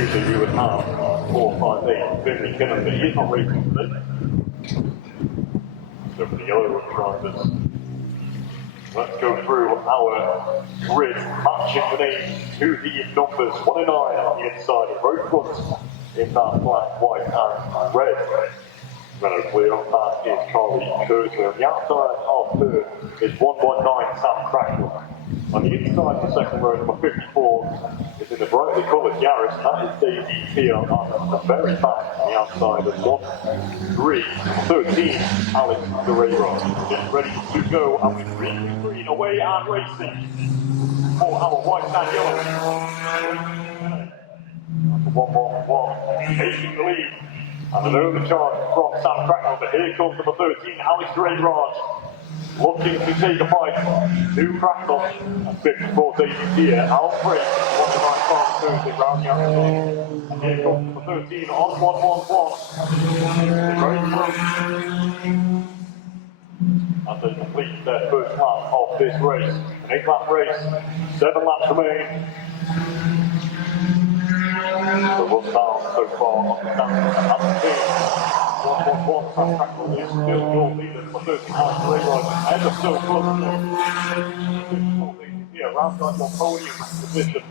Usually we would have 4, 5, 8, 50 killers, but he's not racing today. So for the yellow drivers, let's go through our grid, matching the names to the numbers 1 and 9 on the inside of road front in that black, white and red. Renault Clio, that is Charlie Curzon. On the outside of third is 119 Sam Cracknell. On the inside of the second row, number 54 is in the brightly coloured Yaris, that is Daisy here on the very back on the outside of 1, 3, 13, Alex Guerrero. Just ready to go, and with green away and racing for our white and yellow. 1-1-1, taking the lead. And an overcharge from Sam Cracknell, but here comes number 13, Alex Guerrero. Looking to take a fight to Cracknell and 54 Daisy here. Alfred, 1-9 car Thursday round the outside. And here comes number 13 on 1-1-1. As they complete their first lap of this race. An 8-lap race, 7 laps remain. The run down so far on the standings at the team. 1-1-1, Sam Cracknell is still your leader for 13 Alex Guerrero. Ever so close here, round out your podium position.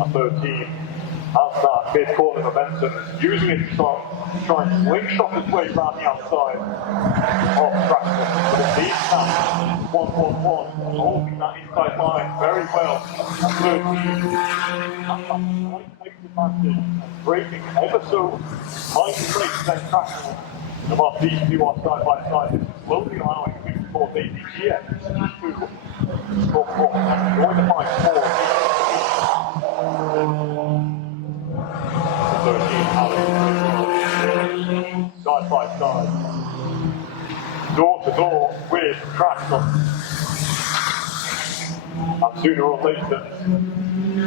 At 13 has that mid-corner momentum, using it to try and slingshot his way around the outside of Cracknell. But it needs that 1-1-1, holding that inside line very well. At 13, advantage and braking ever so slightly late than Cracknell. And while these two are side by side, this is slowly allowing 54 Daisy here to stop off and join the fight forward. 13 Alex side by side, door to door with Cracknell. And sooner or later,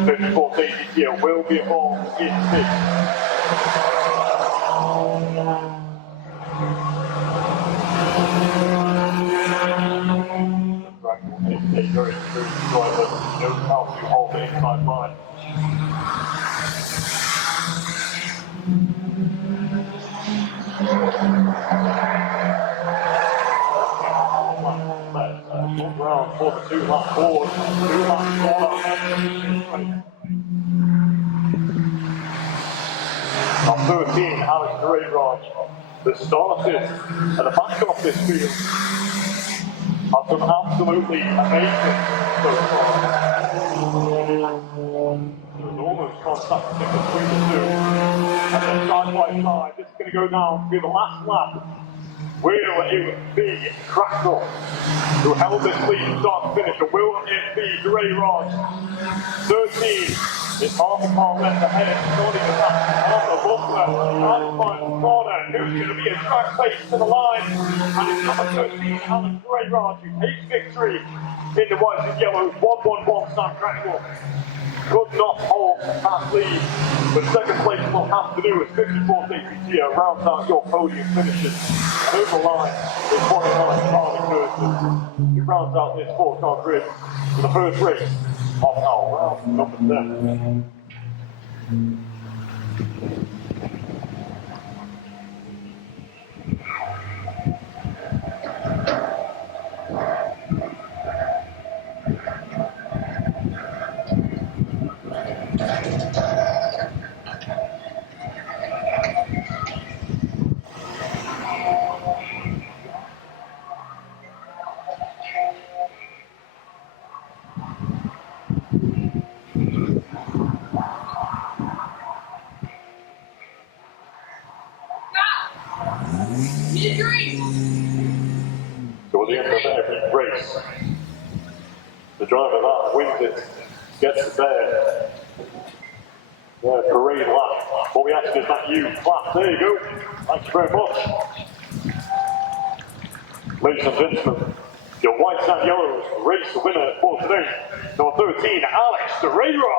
54 Daisy here will be involved in this. Cracknell is a very true driver, knows how to hold the inside line. One round for the 2-lap board, 2-lap corner. Now 13, Alex Guerrero, the starters at the back of this field have done absolutely amazing so far. There's almost contact between the two. And then side by side, this is going to go down through the last lap. Will it be Cracknell who held this lead from start to finish, or will it be Guerrero? 13 is half a car left ahead, starting to pass Arthur Butler and the final corner. Who's going to be a track pace to the line? And it's number 13, Alex Guerrero, who takes victory in the white and yellow. 1-1-1, Sam Cracknell could not hold that lead, but second place will have to do as 54 Daisy here rounds out your podium finishes. And over the line is 1-9 Charlie Curzon, who rounds out this 4-car grid for the first race of our round number 7. So at the end of every race, the driver that wins it gets their parade lap. What we ask is that you clap. There you go. Thank you very much. Ladies and gentlemen, your whites and yellows race winner for today, number 13, Alex Guerrero.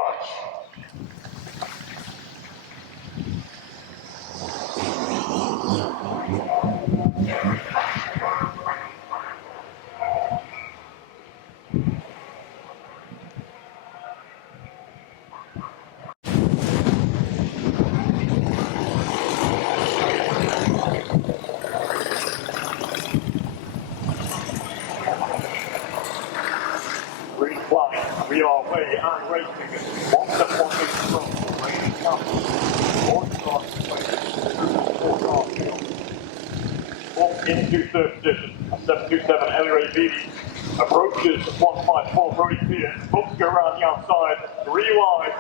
into third position. 727 Ellie Beatty approaches 154 Brody Pierce. Books go around the outside, 3 wide,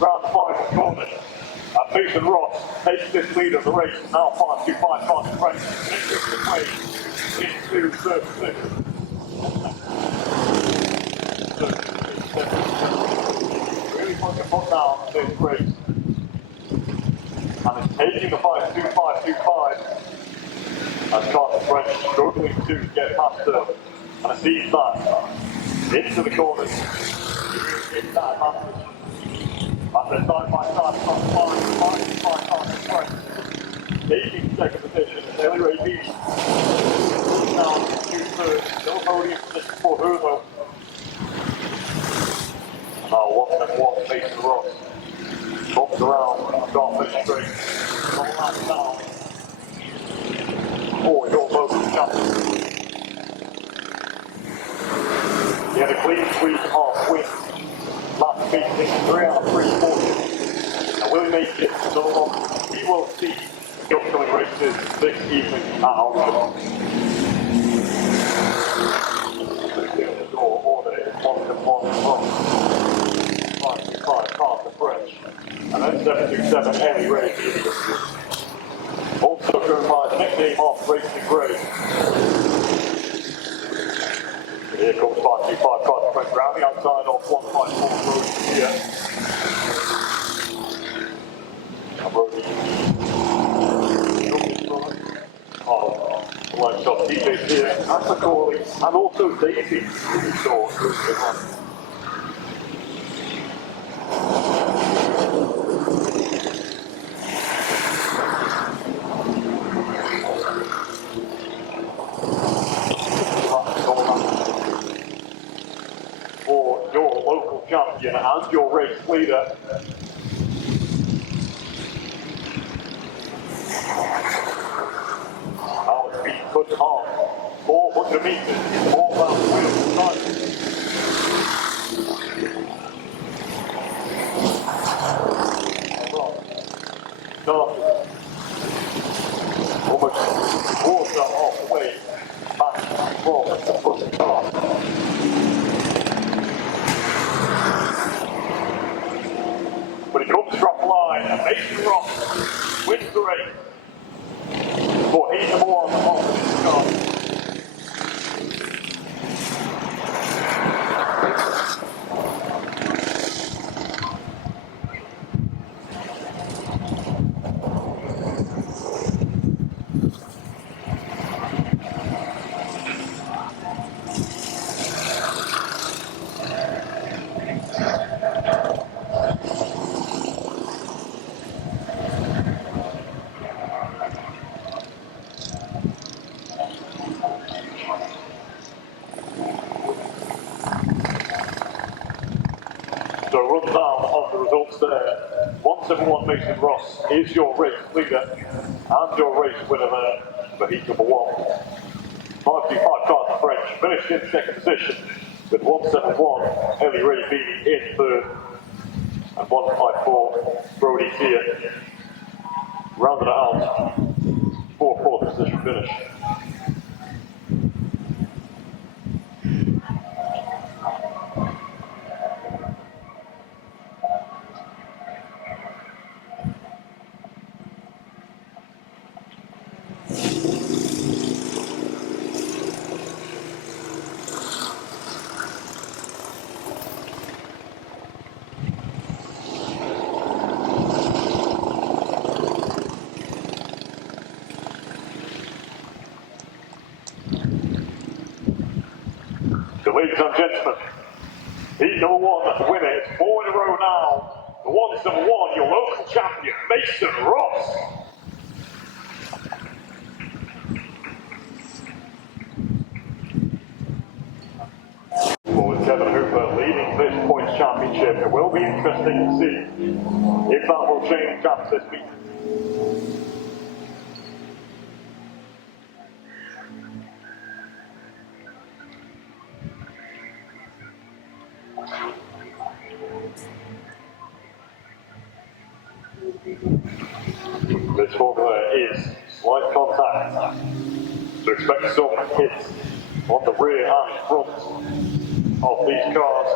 round the final corner. Mason Ross takes this lead of the race, now 525 Karts French, makes the way into third position. Really putting the foot down this race. And it's taking the 52525 as Karts French struggling to get past her. And it sees that into the corners. It's that advantage. And then side by side, Karts French taking second position. Ellie Ray Beatty down to third. No podium position for her though. Now 171 Mason Ross. Bumps around, can't finish straight. Not last down. Oh, it's almost the champion. He had a clean sweep half win. Last meeting, 3 out of 3 quarters. And will he make it so long? We will see the upcoming races this evening at Onchan. The door order is 1-1 from 525 Karts French. And then 727 Ellie Ray. Also driven by the nickname of Racing Grey. Here comes 525 Karts French round the outside of 154 Brody here. And Brody. Line shot DJ here, and McCauley, and also Daisy, who we saw earlier on. For your local champion and your race leader. Now it's been put on 400 meters, all round wheel time. Started almost quarter off the way back from the front car. But he comes from the line, and Mason Ross wins the race. For he's number 1 on this car. So run down of the results there. 171 Mason Ross is your race leader and your race winner there for heat number 1. 525 Karts French finished in second position with 171 Ellie Ray Beatty in third and 154 Brody here. Rounded it out for fourth position finish. So ladies and gentlemen, heat number 1 winner is 4 in a row now. The 171, your local champion, Mason Ross. Well, with Kevin Hooper leading this points championship, it will be interesting to see if that will change after this meeting. This formula is slight contact. So expect some hits on the rear and front of these cars.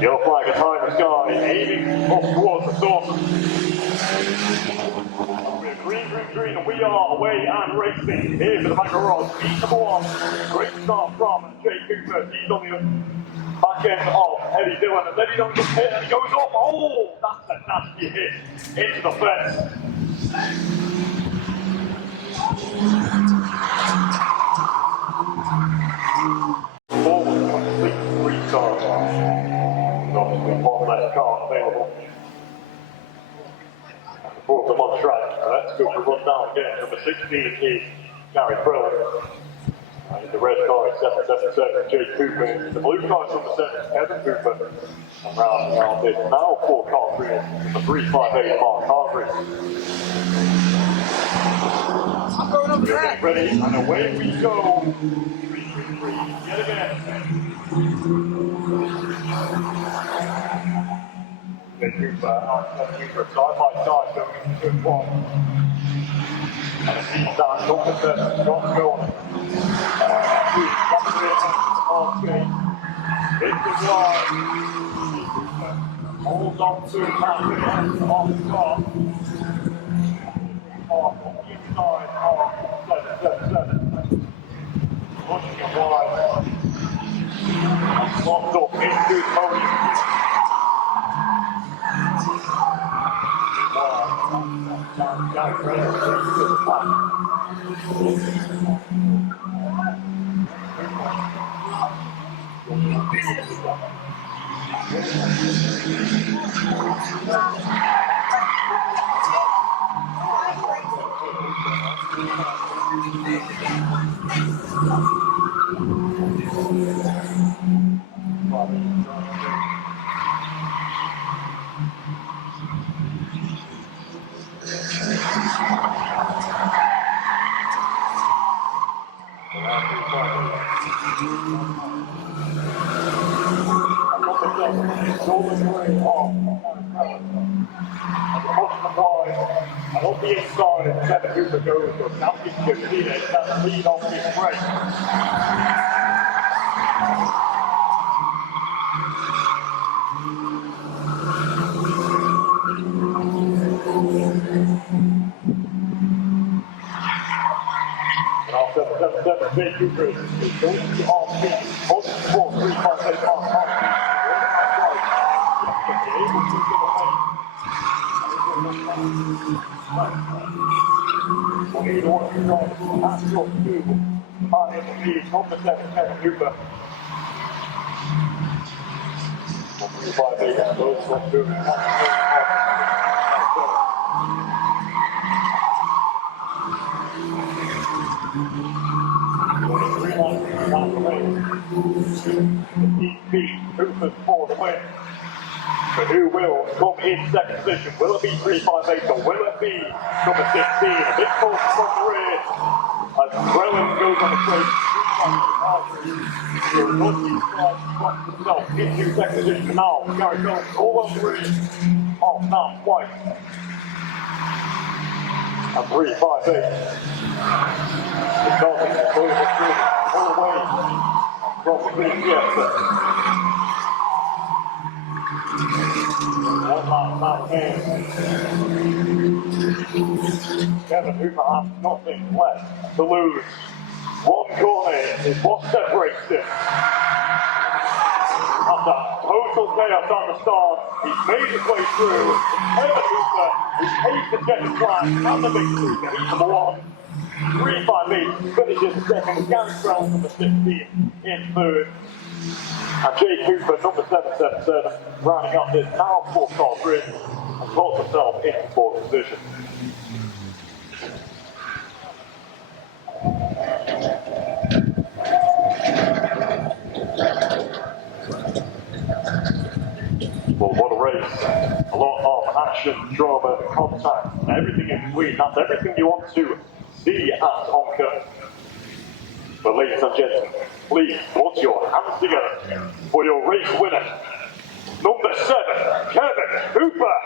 Yellow flag at high in the sky, aiming up towards the sun. We're green, green, green, and we are away and racing. Here for the back of road, speed number 1. Great start from Jay Cooper. He's on the back end of Eddie Dillon, and then he don't get hit, and he goes off. Oh, that's a nasty hit into the fence. Forward, complete restart. Obviously, one less car available. Brought them on track. Let's go for run down again. Number 16 is Gary Krillin. The red car is 777, Jay Cooper. The blue car is number 7, Kevin Cooper. And round this now 4 car 3 is number 358, Mark Harvey. I'm going on track. Ready, and away we go. 3, yet again. Jay Cooper and Kevin Cooper side by side going into 1. And a seat down, number 7, John Golan. Into wide. Holds on to that off the top. Off on the inside of 777. Pushing it wide. Locked up into Tony. Gary Krillin to the back. And on the inside, Kevin Cooper goes for championship leader. That's the lead off this race. And our 777 Jay Cooper is going to be on speed. Holding 4-3-5-8 on speed. Able to get away. 28 or 2 drives, half short 2. High in the lead, number 7, Kevin Cooper. 1-3-5-8, those from doing it. Cooper's for the win. But who will come in second position? Will it be 358 or will it be number 16? A big pull from the rear as Krillin goes on the straight. He'll run himself into second position now. Gary Krillin all on the rear. Off now twice. And 358. The Dolphins are going all the way from the green fiesta. One last lap in. Kevin Cooper has nothing left to lose. One corner is what separates him. After total chaos on the start, he's made his way through. Kevin Cooper, who takes the checkered flag and the victory to heat number 1. 358 finishes second. Gary Krillin number 16 in third. And Jay Cooper, number 777, rounding up this now 4-car grid and puts himself into 4th position. Well, what a race. A lot of action, drama, contact, and everything in between. That's everything you want to see at Onchan. But ladies and gentlemen, please put your hands together for your race winner, number 7, Kevin Cooper.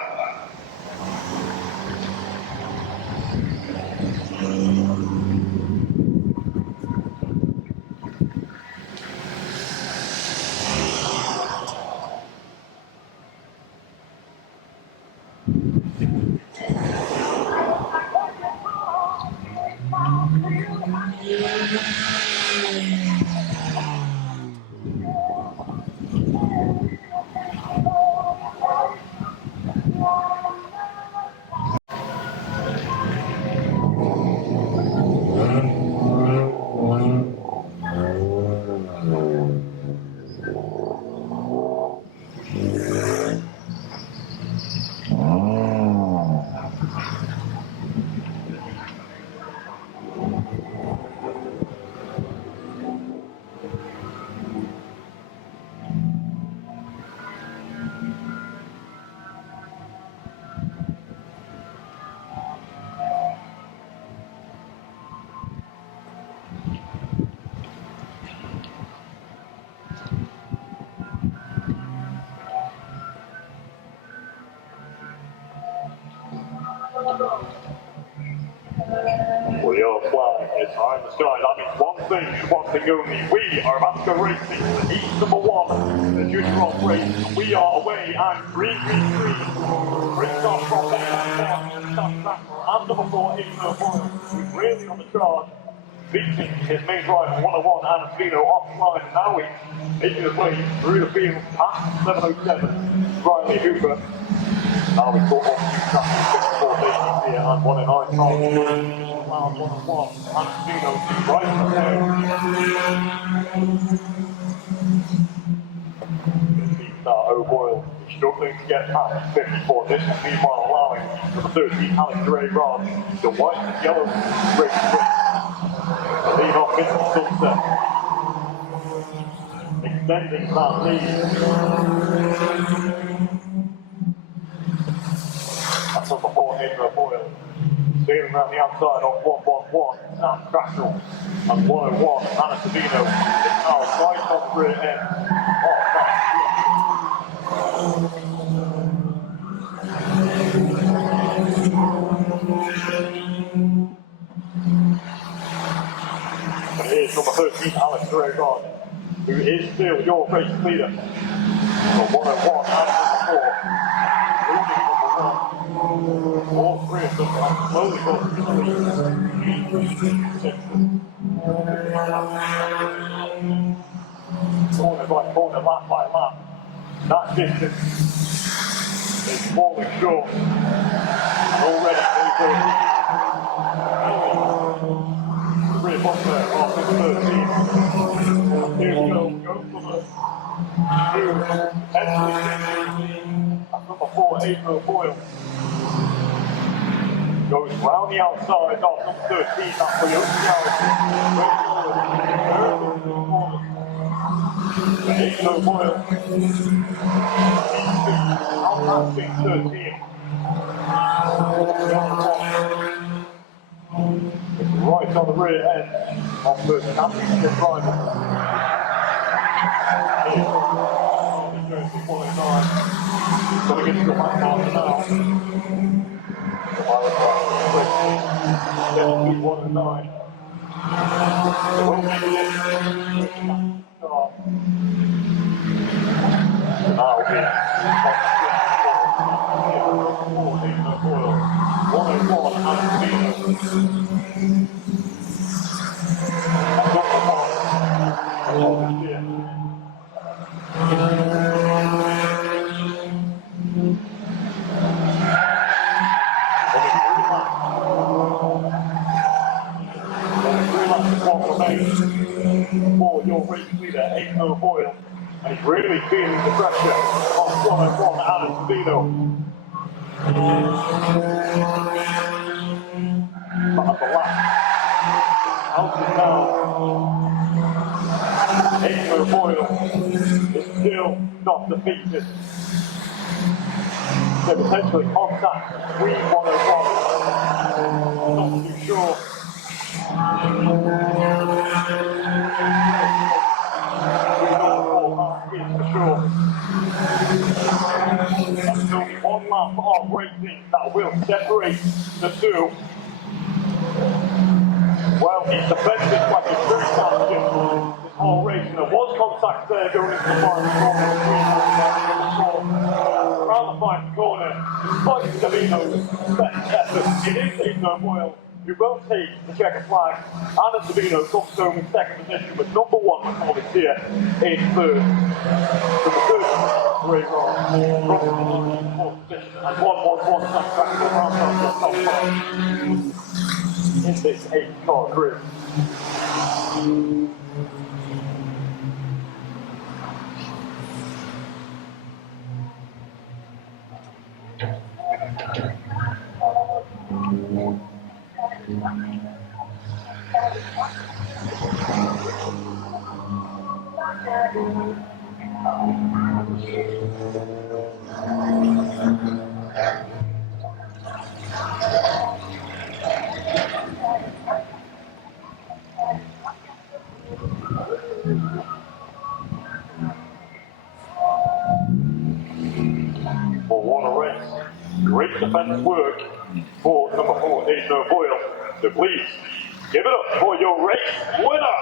We are flying, it's high in the sky. That means one thing only. We are Onchan Racing, the East number 1, the junior off race. We are away and green. Brings off from there, and number 4, Osborne, who's really on the charge. Beating his main driver 101 and offline. Now he's making his way through the field past 707. Riley Hooper. Now we've got on 4 days here and 1 in 9 cars. Round 101 and right in the tail. O'Boyle struggling to get past 54. This is meanwhile allowing number 13 Alex Rod the white and yellow race to lead off into the sunset. Extending that lead. That's number 4, O'Boyle. Sailing around the outside on 111, Sam Cracknell, and 101, Anna Savino is now right on the rear end of that. And here's number 13, Alex Raygon, who is still your race leader. For 101 and number 4, leading number 1. All 3 of them are slowly going to the lead. Corner by corner, lap by lap. That distance is falling short. And already they go. 3 of us there are number 13. And here we go for the 2, and number 4, April Boyle. Goes round the outside of number 13, that's for the April Boyle. Outlasting 13. It's right on the rear end of the championship driver. Here, Jersey 109. Going into the back marker now. Speed 1 and 9. They will make it. Now we for your race leader, Aidan Boyle, and he's really feeling the pressure of 101 Adam Savino. But at the lap, out and down, Aidan Boyle is still not defeated. So potentially contact between 101, not too sure. For sure. There's only one lap of racing that will separate the two. Well, he's defended like a true champion this whole race, and there was contact there going into the final corner. Around the that final corner. Despite Savino's best effort, it is Ethan Boyle who will take the checker flag. And Savino comes home in second position with number 1 recorded here in third. So the third great run from the fourth position and 1-1-1 satisfactory round out the top 5 in this 8-car grid. Well, what a race. Great defense work for number 4, Ethan Boyle. So please, give it up for your race winner.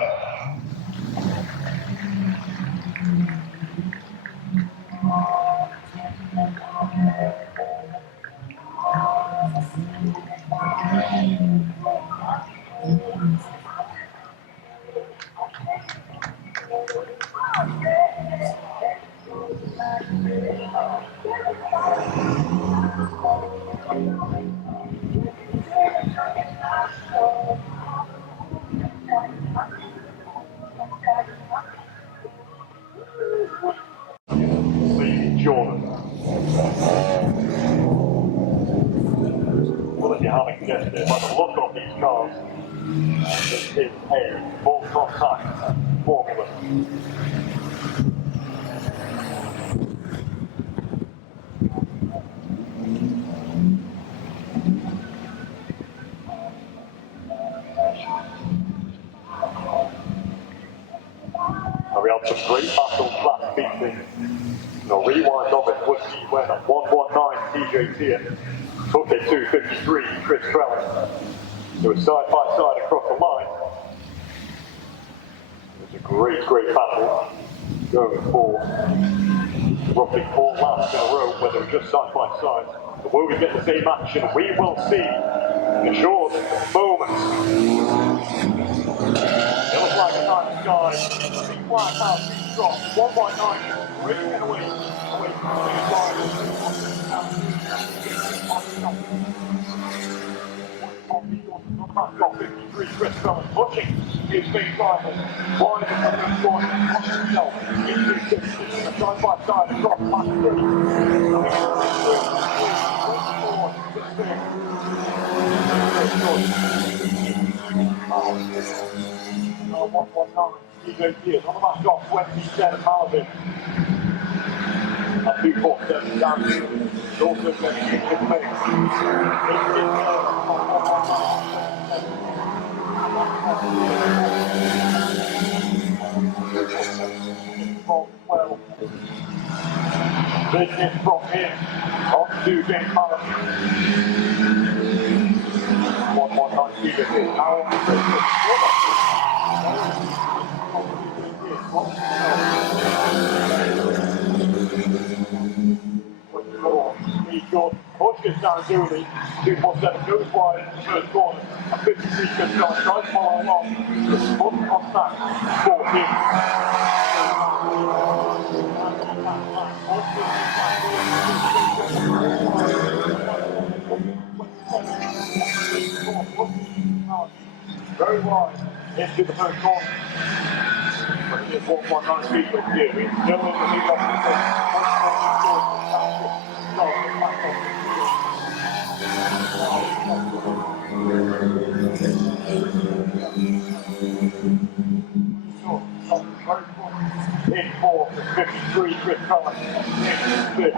Jordan. Well, if you haven't guessed it, by the look of these cars, this is a full contact formula. And we had some great battles last meeting. The rewind of it would be when at 119 TJ Tier took a 253 Chris Trellis. They were side by side across the line. It was a great battle going for roughly 4 laps in a row where they were just side by side. But will we get the same action? We will see in a short moment. It looks like a night sky. Big black out, big drop, 1.9, racing away from the finish line. Top 53, Chris Trellis pushing his big rival. Wide and the point, on himself, into the side by side across lap 3. Oh, 119, TJ Pierce on the back off 27 Malvin. At 247 down to also getting into the mix. Well, business from him on to James Malvin. 119 TJ Pierce now on the pushes down Dooley, 247 goes wide in the first corner, and 53 goes down, tries to follow along, just one contact for him. Very wide into the first corner. But it is 119 feet with you. It's still in the lead off the first. In fourth, 53, Chris Collins. In fifth.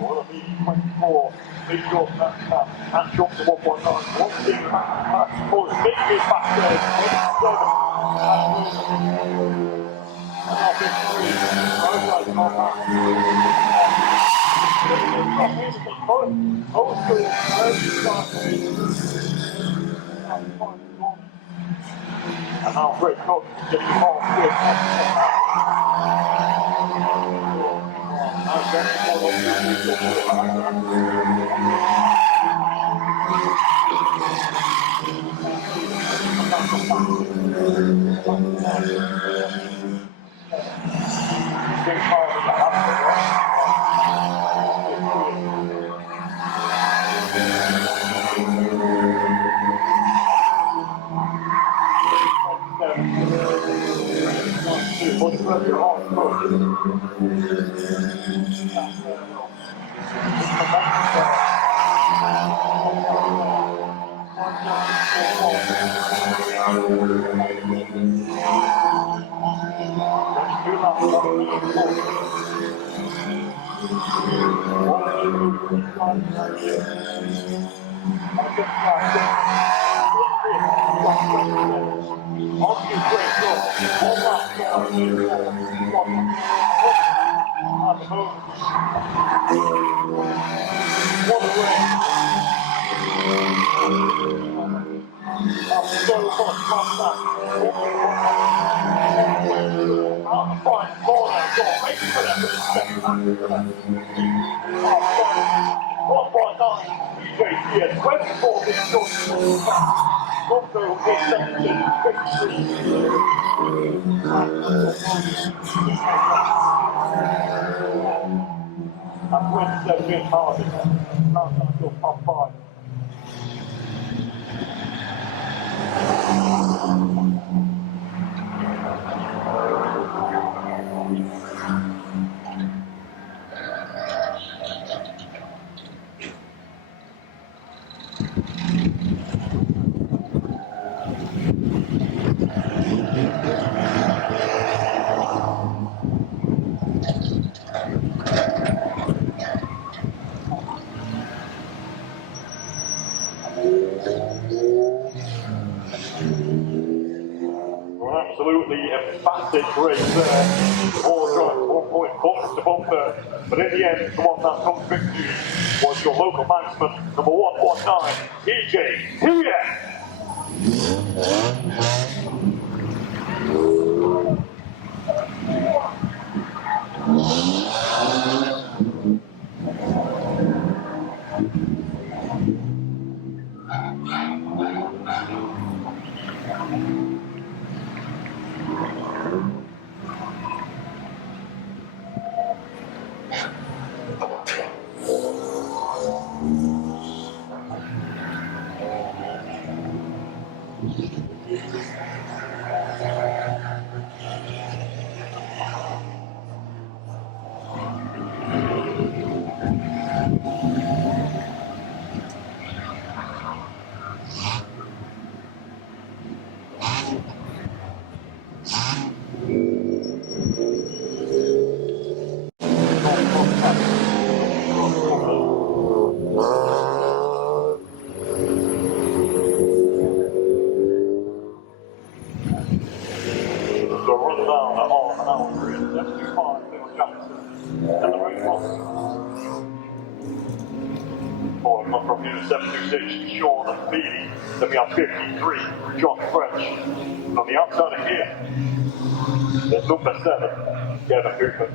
Well, the 24, big short and jump to 119. One thing back, oh, the big is back there. And now 53, outside contact. And now Greg Cook getting home with absolutely emphatic race there. All drives 1 point bumper to bumper. But in the end, the one that comes victory was your local banksman, number 119, EJ here. So run down at half an hour for it. That's 2-5, Bill Jackson. And the race was following up from unit 726, Sean Beatty. Then we have 53, John French. And on the outside of here, there's number 7, Kevin Cooper.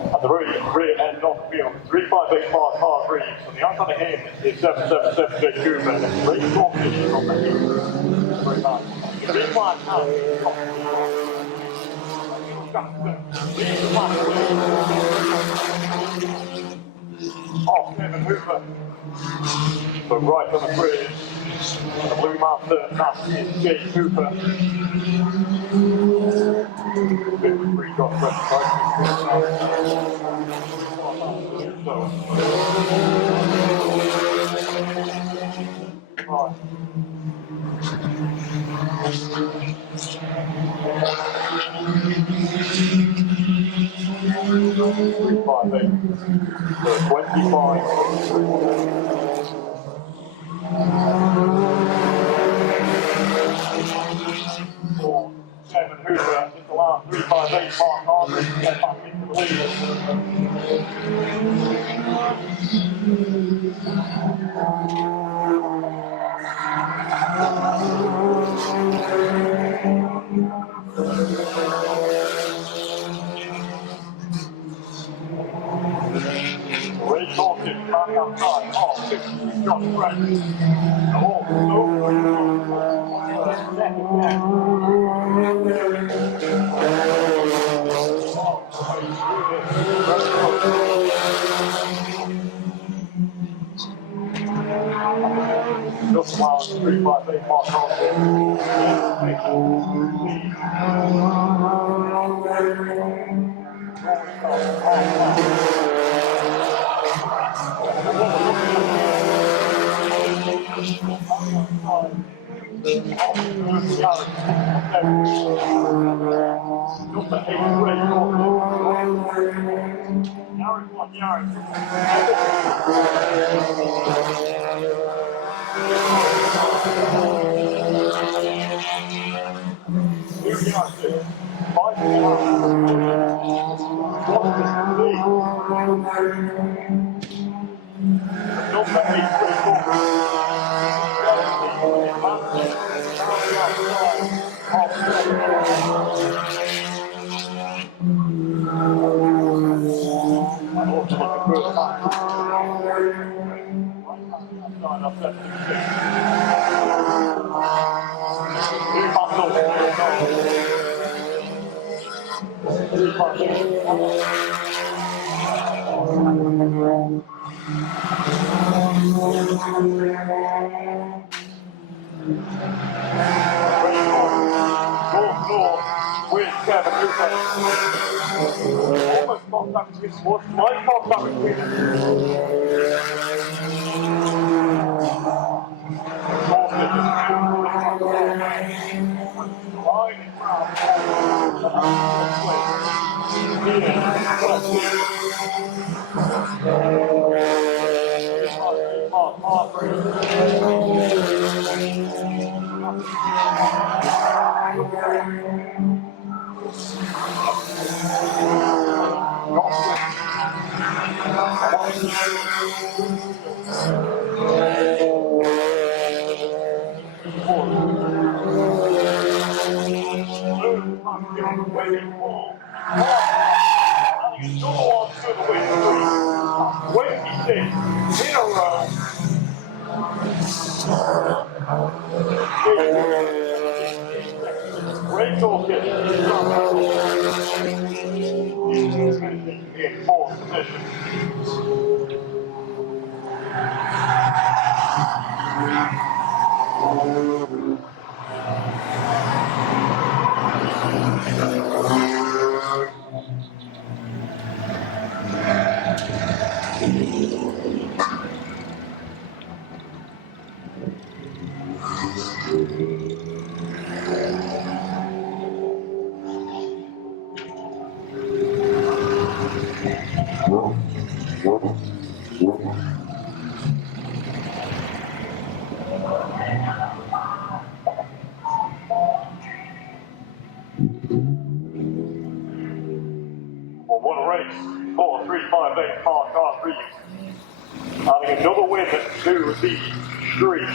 At the rear end of the field, 358 Mark Hargreaves. On the outside of him is 777 Jake Cooper. And it's great competition on the hill. Very nice. 3-5 now. Off Kevin Hooper. So right on the bridge, the blue master, that is Jake Cooper. 53 got fresh Kevin Hooper in the last 358 Mark Hargreaves to get back into the lead. Ray Dawkins back outside. Oh, 50 shot stretch. Oh, no. Second again. Just while 358 Mark Carter. Having another win to the streak.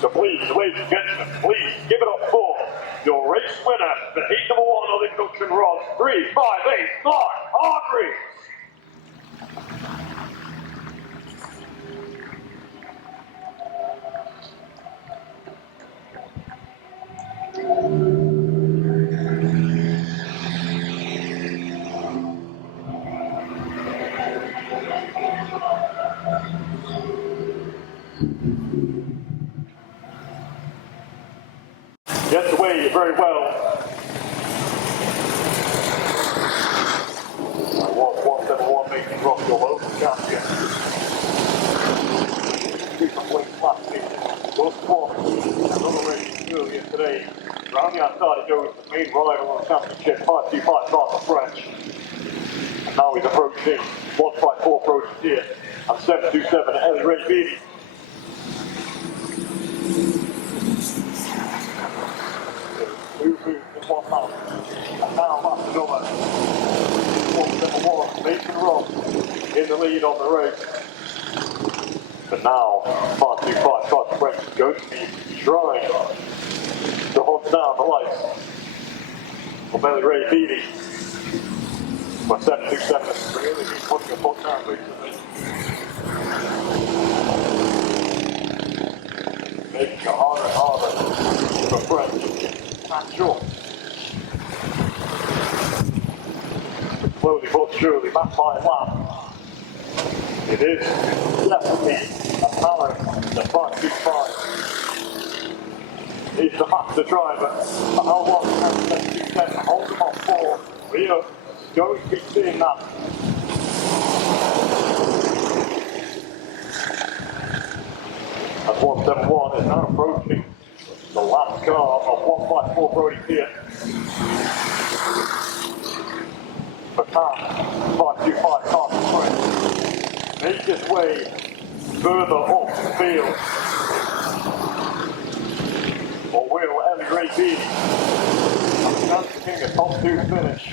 So please, ladies and gentlemen, please give it up for your race winner, the heat number 1 on the induction rods, 358 Mark Hargreaves. Gets away very well. I was 171 making rock your local champion. Super points last season. Those four. Another race earlier today. Round the outside it goes the main rival on the championship, 525 Carter French. And now he's approaching 154 approaches here. And 727 Ellie Ray Beatty. Two moves in one mouth. And now that's another. 171 Mason Ross in the lead on the race. But now, 525 Karts French is going to be trying to hunt down the lights of Ellie Ray Beattie. But 727 has really been putting a foot down recently. Making it harder and harder for French. Catch up. Slowly but surely, lap by lap, it is definitely apparent that 525 is the faster driver. But how long can 727 hold him on for? We are going to be seeing that. As 171 is now approaching the last car of 154 Brody Pier. For Tam, 525 Karts French makes its way further up the field. Or will Ellie Ray Beattie a top 2 finish?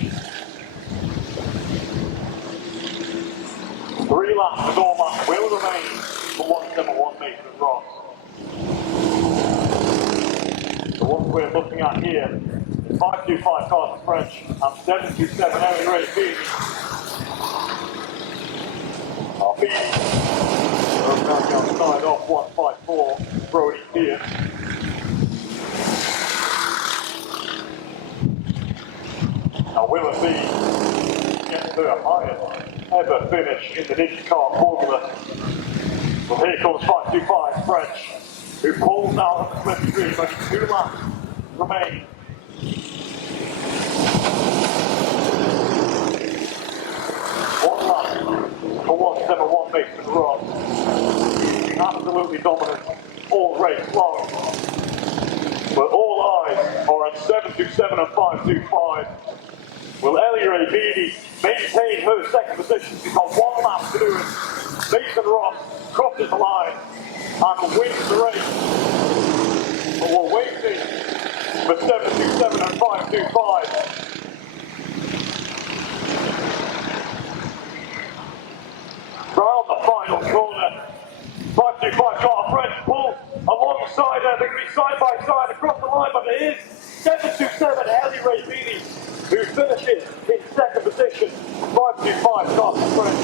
3 laps is all that will remain for 171 Mason Ross. The ones we're looking at here is 525 Karts French and 727 Ellie Ray Beattie. Beattie goes down the outside off 154 Brody Pier. Now will it be get to her highest ever finish in the IndyCar formula? Well, here comes 525 French, who pulls out of the slipstream, only 2 laps remain. One lap for 171 Mason Ross. Absolutely dominant all race long. But all eyes are on 727 and 525. Will Ellie Ray Beattie maintain her second position? She's got 1 lap to do it. Mason Ross crosses the line and wins the race. But we're waiting for 727 and 525. Round the final corner, 525 Karts French pulls alongside her. They're going to be side by side across the line, but it is 727 Ellie Ray Beattie who finishes in second position. 525 Karts French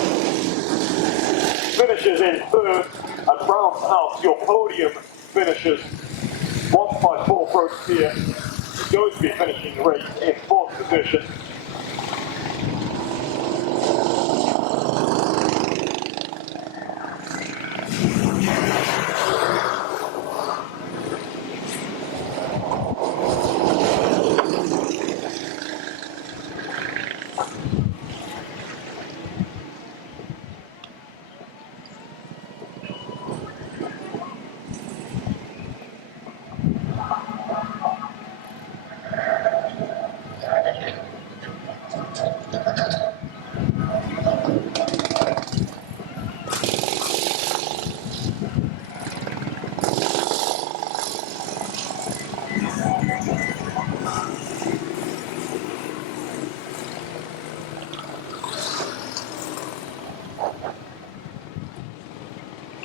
finishes in third and rounds out your podium finishers. 154 Brody Pier is going to be finishing the race in fourth position.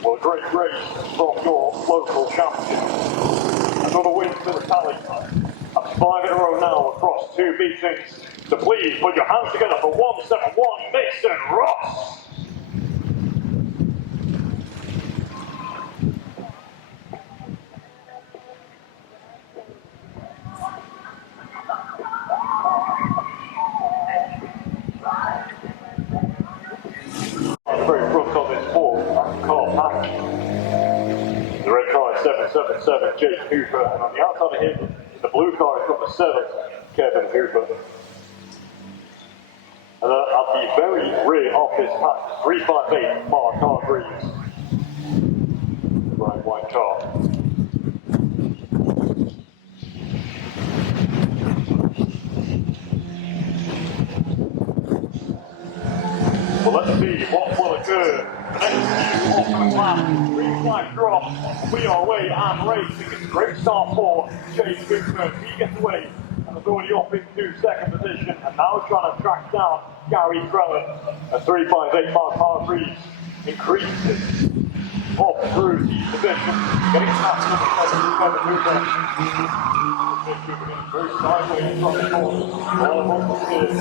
Well, a great race from your local champion. Another win to the tally. That's 5 in a row now across 2 meetings. So please put your hands together for 171 Mason Ross. Very front on this ball, that's Carl Pack. The red car is 777, Jake Hooper, and on the outside of him, the blue car is number 7, Kevin Hooper. And at the very rear of this pack, 358 Mark Hargreaves. The bright white car. Well, let's see what will occur. The next few opening laps, green flag drop, we are away and racing. It's a great start for Chase Goodman. He gets away and is already up into second position and now trying to track down Gary Crellin. A 358 Mark Hargreaves increases up through the division, getting past number 7 Hooper. Jake Cooper getting very sideways from the corner, all above the steers.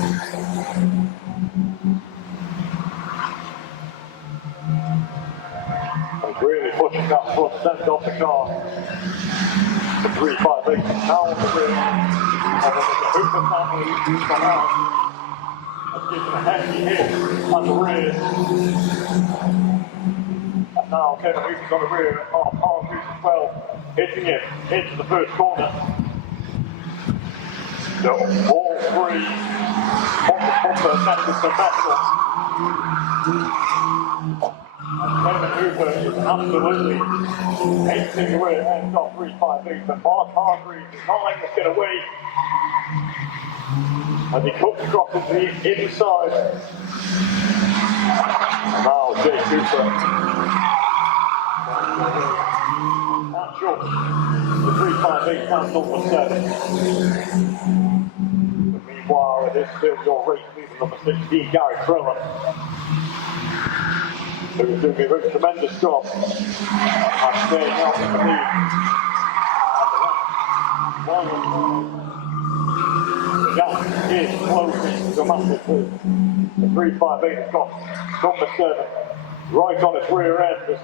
And really pushing that front end of the car. The 358 now on the rear. And then the Hooper family behind. That's giving a hefty hit on the rear. And now Kevin Hooper's on the rear of Karts as well, hitting it into the first corner. So all three bumper methods are metal. And Kevin Hooper is absolutely hating the rear end of 358, but Mark Hargreaves is not letting this get away. As he cuts across into the inside. And now Jake Cooper. Catch up. The 358 stands number 7. But meanwhile, it is still your race leader, number 16, Gary Trellan, who is doing a very tremendous job at staying out in the lead. The gap is closing dramatically. The 358 has got number 7 right on its rear end as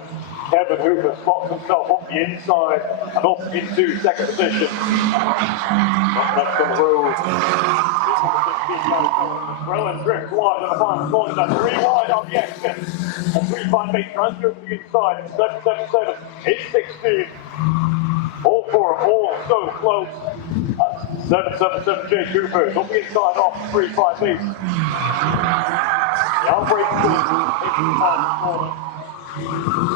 Kevin Hooper spots himself up the inside and up into second position. Up next on the road is number 16, Gary Trellan drifts wide on the final corner, that's 3 wide on the exit. And 358 tries to go to the inside, and 777 is 16. All four are all so close. 777 Jake Cooper is up the inside off 358. The outbreak is into the final corner.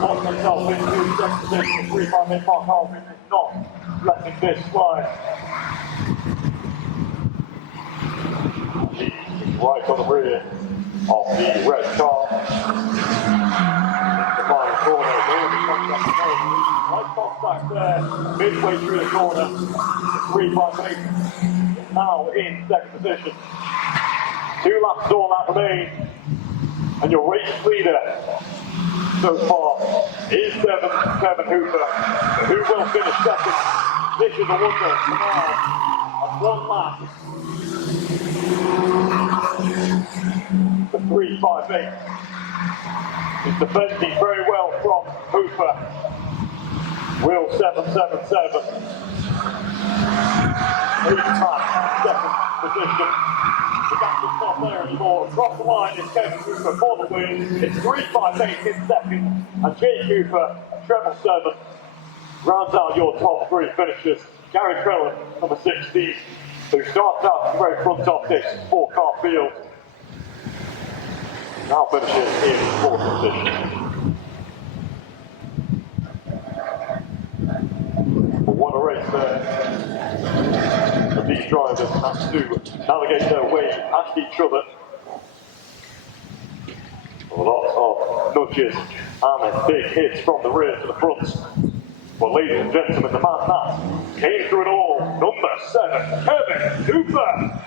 Locked himself into second position. 358 Mark Harvin is not letting this slide. He's right on the rear of the red car. The final corner, right contact there, midway through the corner. 358 is now in second position. 2 laps all that remain, and your race leader so far is Kevin Hooper. Who will finish second? This is a wonder for now. And 1 lap. The 358 is defending very well from Hooper. Will 777 leads back second position. The gap is not there anymore. Across the line is Kevin Hooper for the win. It's 358 in second, and Jake Cooper, treble 7, rounds out your top 3 finishers. Gary Trellan, number 16, who starts out at the very front of this 4-car field. Now finishes in 4th position. But what a race there. And these drivers have to navigate their way past each other. Lots of nudges and big hits from the rear to the front. But ladies and gentlemen, the man that came through it all, number 7, Kevin Hooper.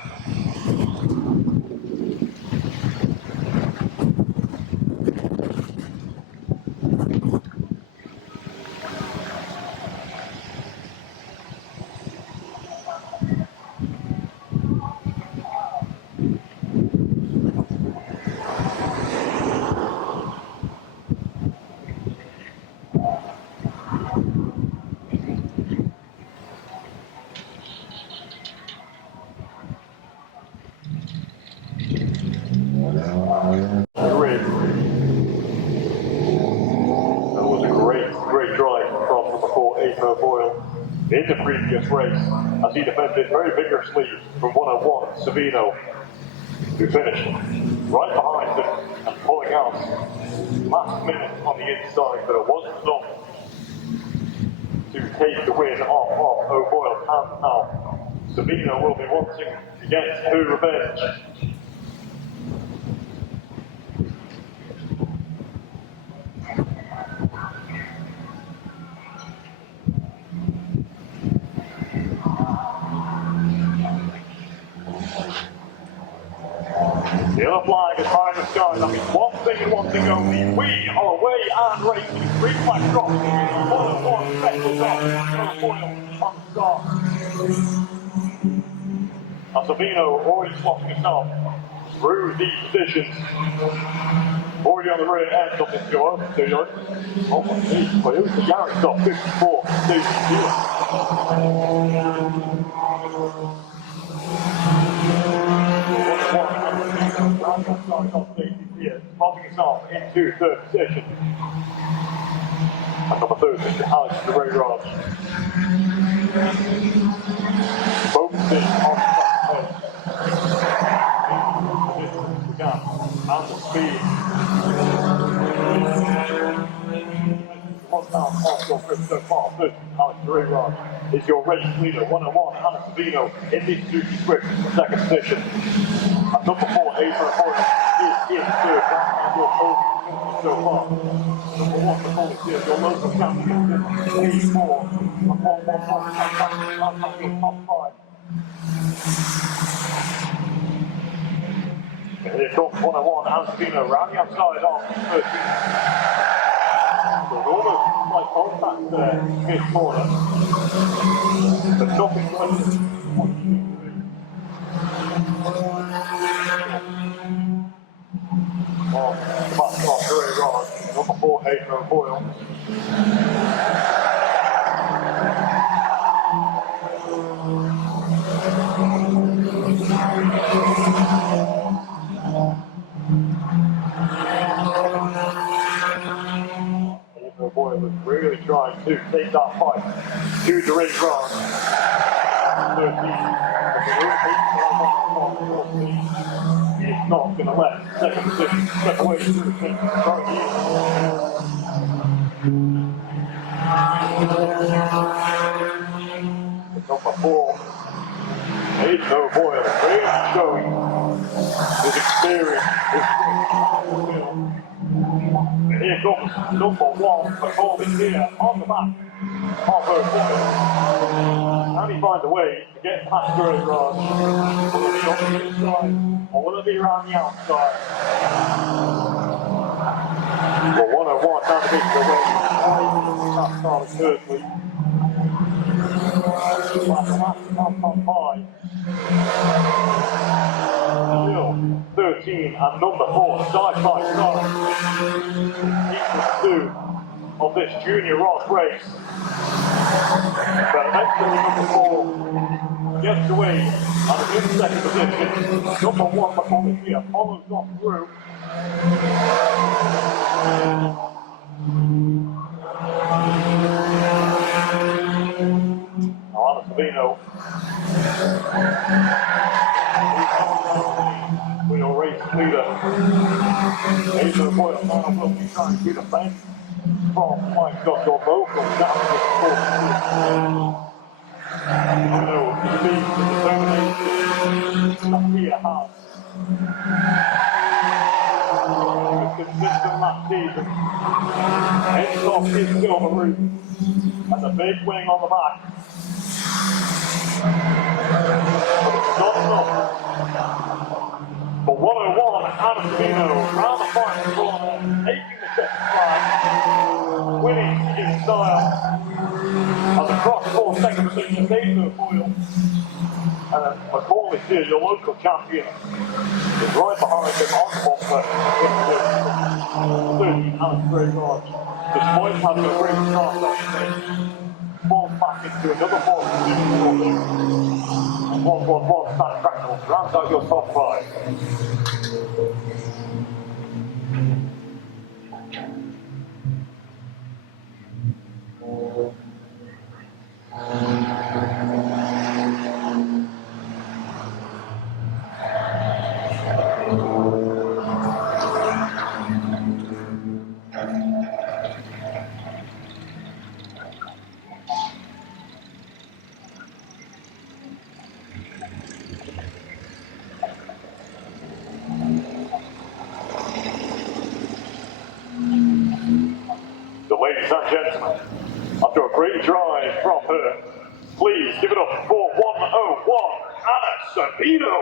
In the previous race, as he defended very vigorously from 101, Savino, who finished right behind him and pulling out last minute on the inside, but it wasn't enough to take the win off of O'Boyle's hands now. Savino will be wanting to get her revenge. The other flag is high in the sky. That means one thing and one racing only. We are away and racing. Green flag drops. 101 seconds off. No foil on the start. And Savino already slotting himself through the positions. Already on the rear end of this yard. Oh my geez, well, here's the Garrett stop, 54, Steve Stewart. Popping himself into third position. And number 3, Mr. Alex the Ray Rod. Focusing on the top and the speed. One down off your grip so far. First, Alex the Ray Rod is your race leader. 101, Hannah Savino in the Suzuki Swift, second position. And number 4, Adrian Hoyle is in third. And your podium so far. Number 1, the Polish here, your local champion, 84. And 111, that's your top 5. And here comes 101, Angelino round the outside on 13. So almost like contact there, mid corner. But nothing close. Oh, the back off very wrong. Number 4, Adrian Hoyle. Boy was really trying to take that fight to the ring run. 13. He is not going to let second position step away through the thing. Number 4. Adrian Boyle really showing his experience, his skill. Here comes number 1 performing here on the back of her Boyle. Can he find a way to get past the ring rod? Will it be on the inside or will it be around the outside? Well, 101 down the beach away. That started thirdly. Still 13 and number 4 side by side. Equals 2 of this junior Ross race. But eventually number 4 gets away and is in second position. Number 1 performance here follows off through. Anna Savino. We will race leader. Adrian Boyle now will be trying to do the best from Mike got your local championship. You know, the speed, the determination that Kia has. He was consistent last season. Ends off his silver route and the big wing on the back. But it's not enough. For 101, Anna Savino round the final corner, taking the second flag, winning in style. And the cross-court second position, Adrian Boyle. And McCall is here, your local champion, is right behind him on the bumper. 30, Alex Graycross. Despite having a great start that day, falls back into another fourth position for him. 1-1-1, Stan Cracknell rounds out your top 5. Ladies and gentlemen, after a great drive from her, please give it up for 101, Anna Savino.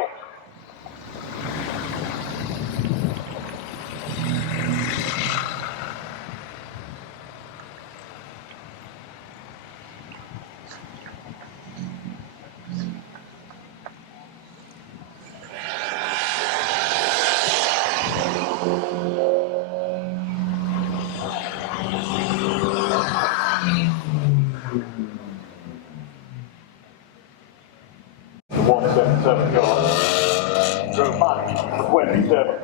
The 177 car. Go back to 27.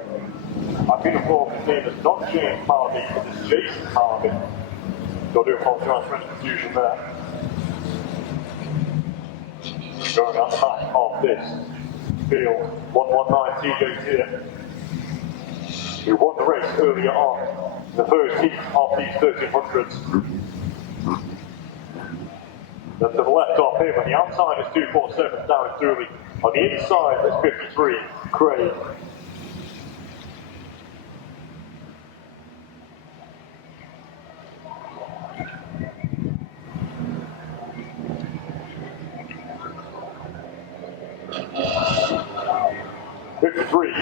I've been informed his name is not James Harvey, but it's Jason Harvey. So I do apologise for any confusion there. Going at the back of this field, 119 TJ's here, who won the race earlier on, the first heat of these 1300s. Then to the left of him, on the outside is 247, down in Dooley. On the inside is 53, Craig.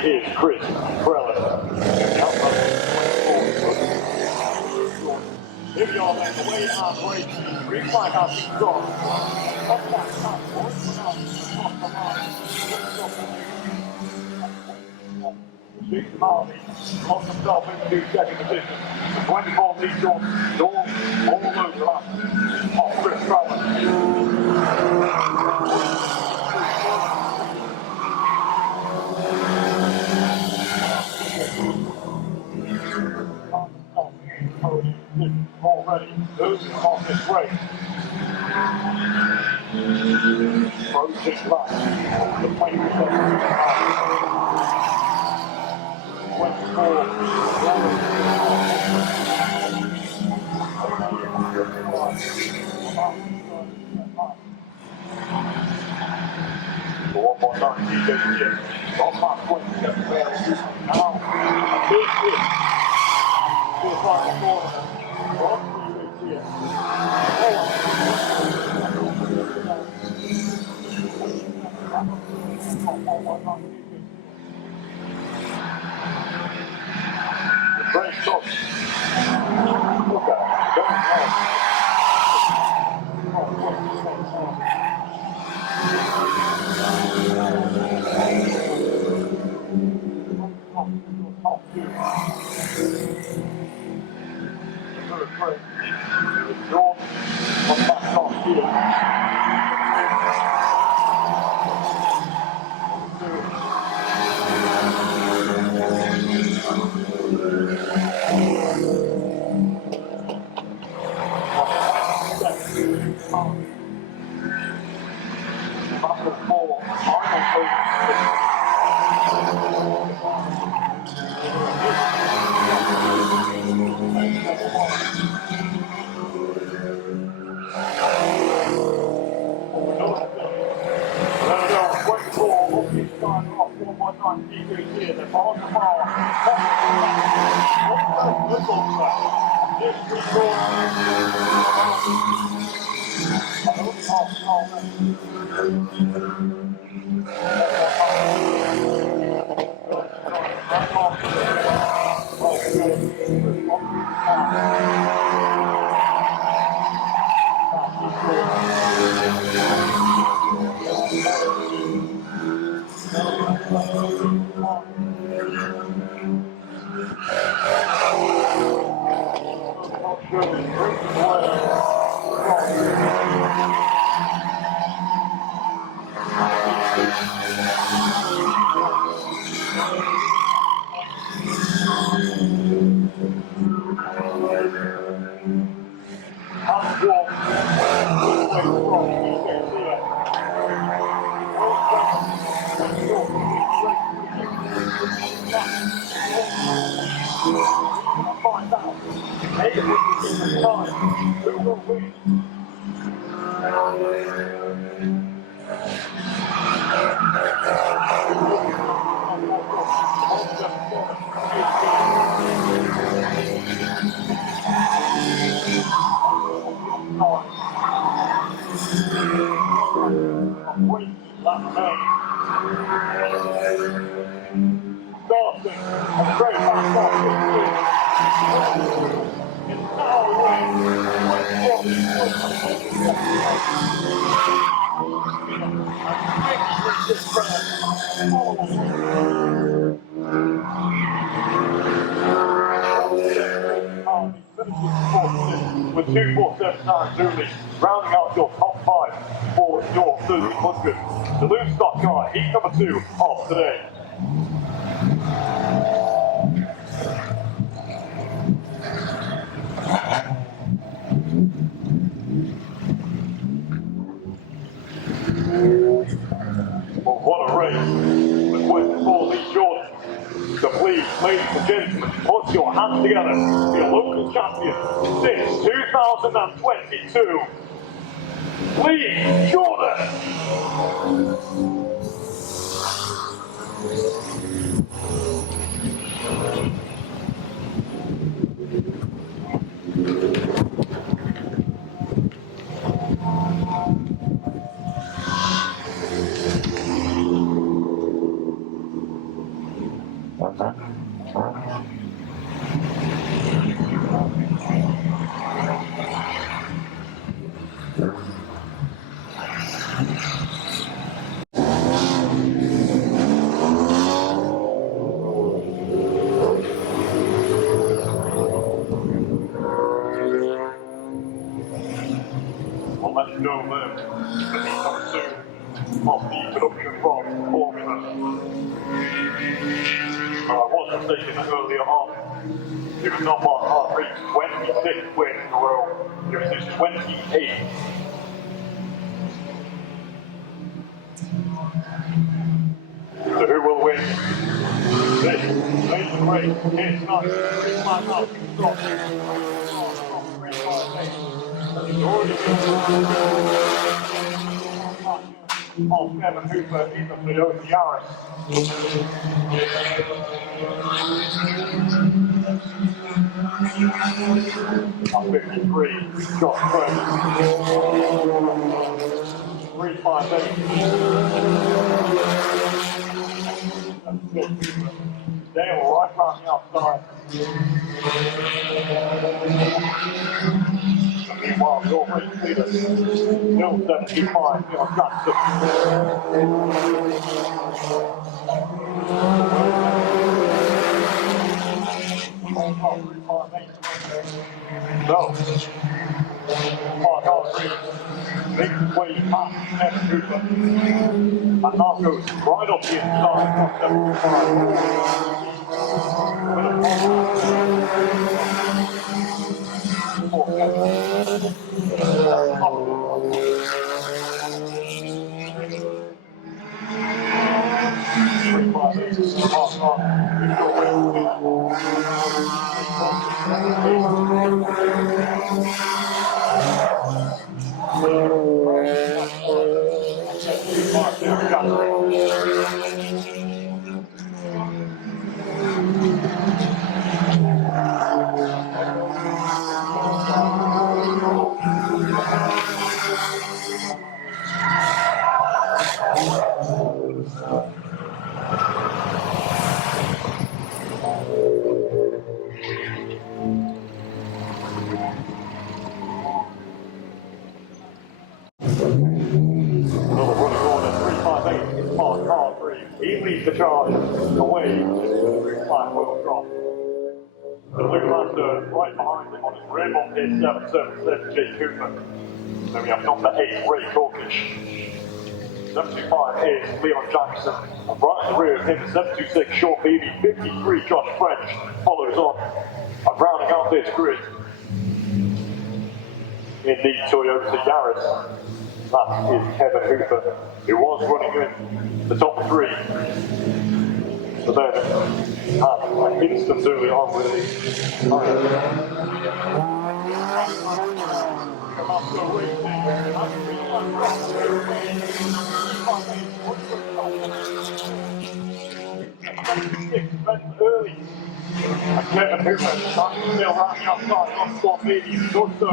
Is Chris Prellis. Here we are then, away and break. Green flag has been dropped. Contact passport, across the line. Jason Harvey locked himself into second position. The 24 leads on, all those last of Chris Prellis. Already moving off this race. Approaching back. The 24. The 119 TJ on past 27 there. Now, a big hit. To the final corner. The train stops. Look at it. Going with 2.47 only, rounding out your top 5 for your 1300. The Loon Stock Car, heat number 2 of today. Well, what a race. The question for Lee Jordan. So please, ladies and gentlemen, put your hands together for your local champion since 2022, Lee Jordan. I'll let you know then that he's coming soon off the production from Formula. I was mistaken earlier on. It was not Mark Hartree's 26th win in a row. It was his 28th. So who will win this amazing race here tonight? Find out who's got of Kevin Hooper in the Toyota Yaris. On 53, Josh French. 358. Dale right around the outside. Meanwhile, your race leader, still 75, Neil Jackson. So, Mark Hartrees makes his way past Kevin Hooper, and now goes right up the inside of 358 is Mark Hartrees. He leads the charge away to the flat wheel drop. The Blue Master right behind him on his rim on his 777 Jake Cooper. Then we have number 8 Ray Corkish. 75 is Leon Jackson. And right in the rear of him, 726 Sean Beebe. 53 Josh French follows on. And rounding out this grid in the Toyota Yaris. That is Kevin Hooper, who was running in the top 3. So then had an instant early on with a tire. Early. And Kevin Hooper starting to still round the outside on spot medium. He does so.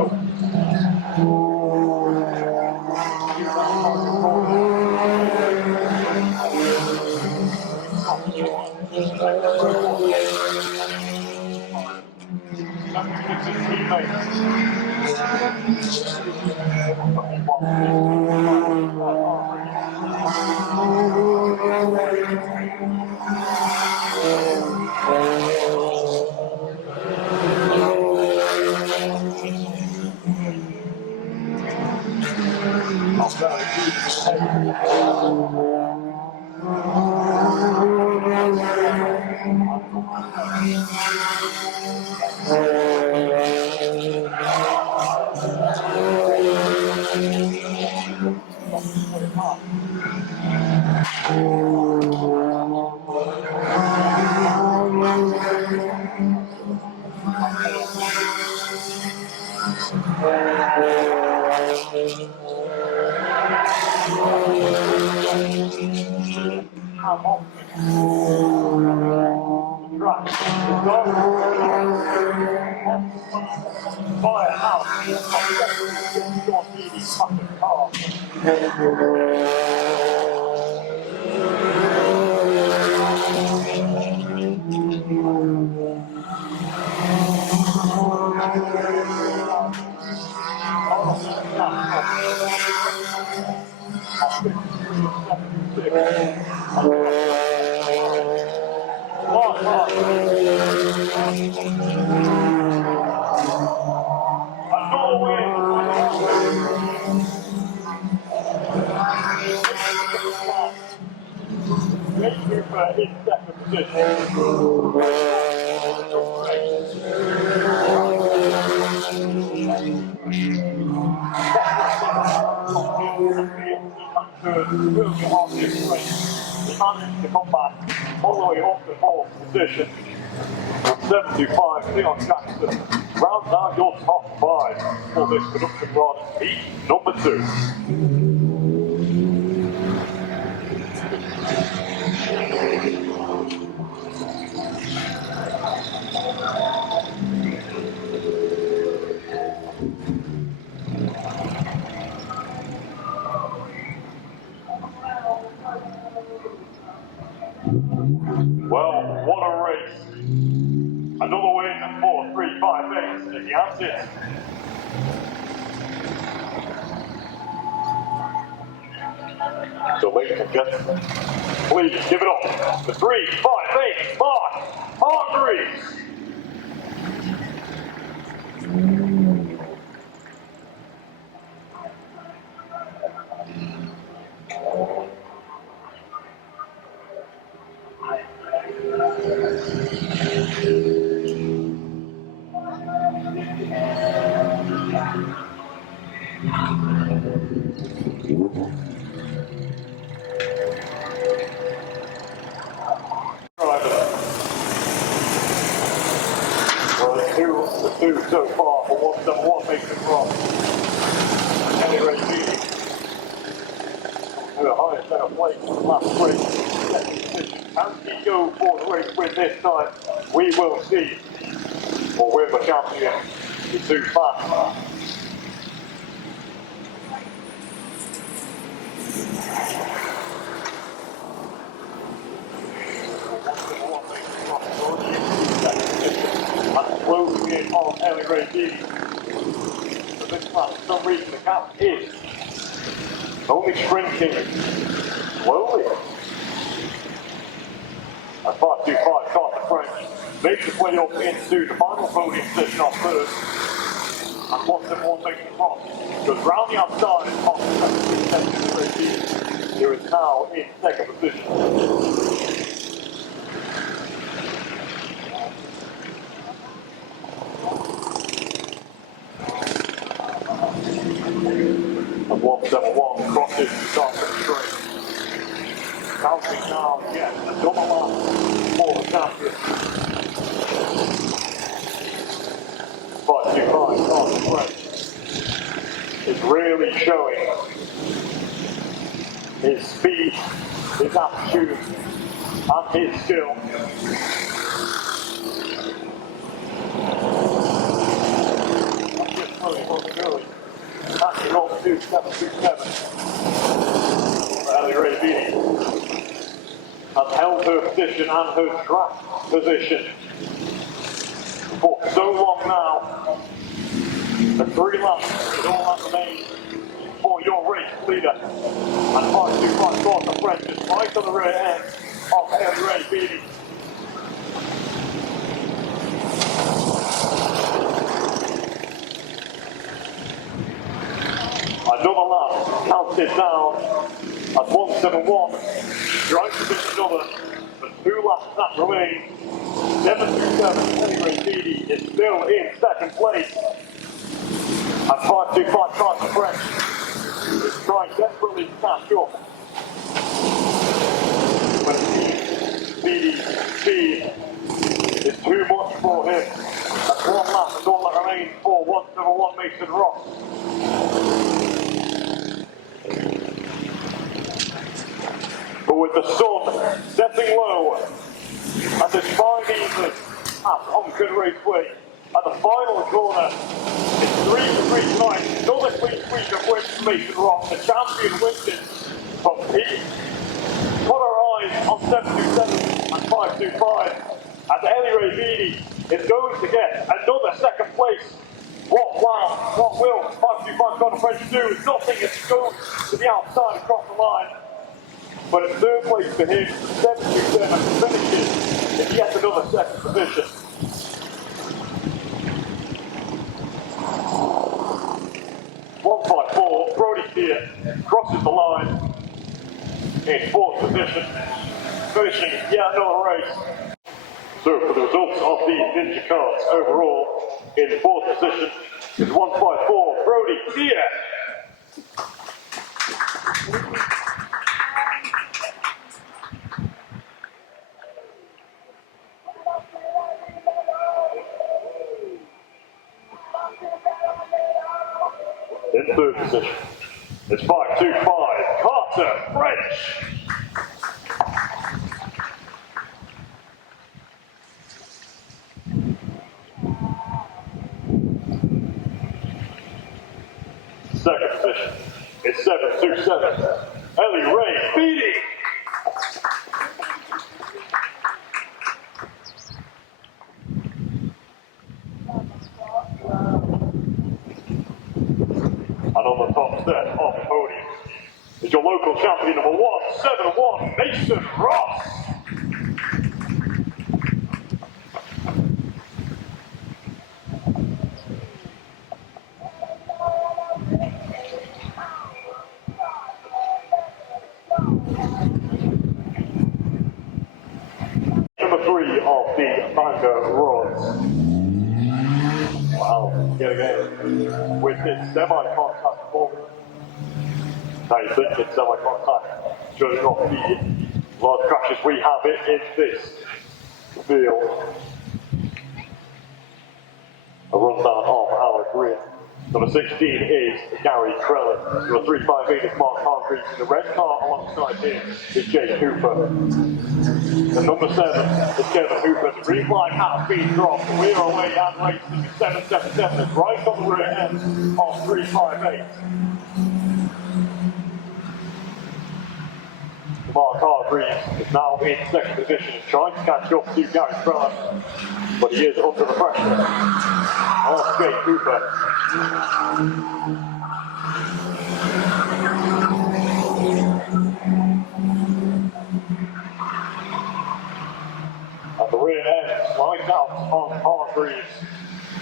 Buy a house. Your needy fucking car. To come back all the way off the pole position. 75, Leon Jackson rounds out your top 5 for this production run, heat number 2. Well, what a race. Another win for 358 in the answer. So ladies and gentlemen, please give it up to 358 Mark Hargreaves. Well, the two so far for 171 makes it from Anyway, to the highest set of places in the last race. Can he go for the race win this time? We will see. Or we're the champion. It's too fast. And closing in on Ellie Ray Dean. But this man, for some reason, the gap is only shrinking slowly. And 525 Carter French makes his way up into the final podium position on first. And 171 makes it cross. Goes round the outside of the Ray Dean. He is now in second position. And 171 crosses the start of the straight. Counting now, yes, a double lap for the champion. 525 Carter French is really showing his speed, his aptitude, and his skill. And just slowly, catching up to 727. Ellie Ray Beattie has held her position and her track position for so long now. The 3 laps is all that remains for your race leader. And 525 Carter French is right on the rear end of Ellie Ray Beattie. Another lap counted down at 171. Drive position another. But 2 laps that remain. 727 Henry Beatty is still in second place. And 525 Karts French is trying desperately to catch up. But Beatty's speed is too much for him. That's 1 lap and all that remains for 171 Mason Ross. But with the sun setting low and there's 5 evenings at Onchan Raceway, at the final corner, it's 3 to 3 tonight. Another clean sweep of wins for Mason Ross, the champion wins it from Pete. Put our eyes on 727 and 525, and Ellie Ray Beatty is going to get another second place. What will 525 Karts French do? Nothing is going to the outside across the line. But it's third place for him, 727 finishes in yet another second position. Brody here crosses the line in 4th position, finishing yet another race. So for the results of the Ninja Karts overall, in 4th position is 154 Brody here. In 3rd position, it's 525 Carter French. Second position, it's 727 Ellie Ray Beatty. And on the top step of the podium is your local champion number 171, Mason Ross. Number 3 of the Manga Rods. Wow, yet again, with this semi-contact performance. Now you think it's semi-contact, judging off the large crashes we have in this field. A rundown of our grid. Number 16 is Gary Trellin. Number 358 is Mark Hargreaves. In the red car alongside him is Jay Cooper. And number 7 is Kevin Hooper. The green flag has been dropped. We are away and racing. 777 is right on the rear end of 358. Mark Hargreaves is now in second position and trying to catch up to Gary Trellin, but he is under the pressure of Jay Cooper. At the rear end, slides out on Hargreaves.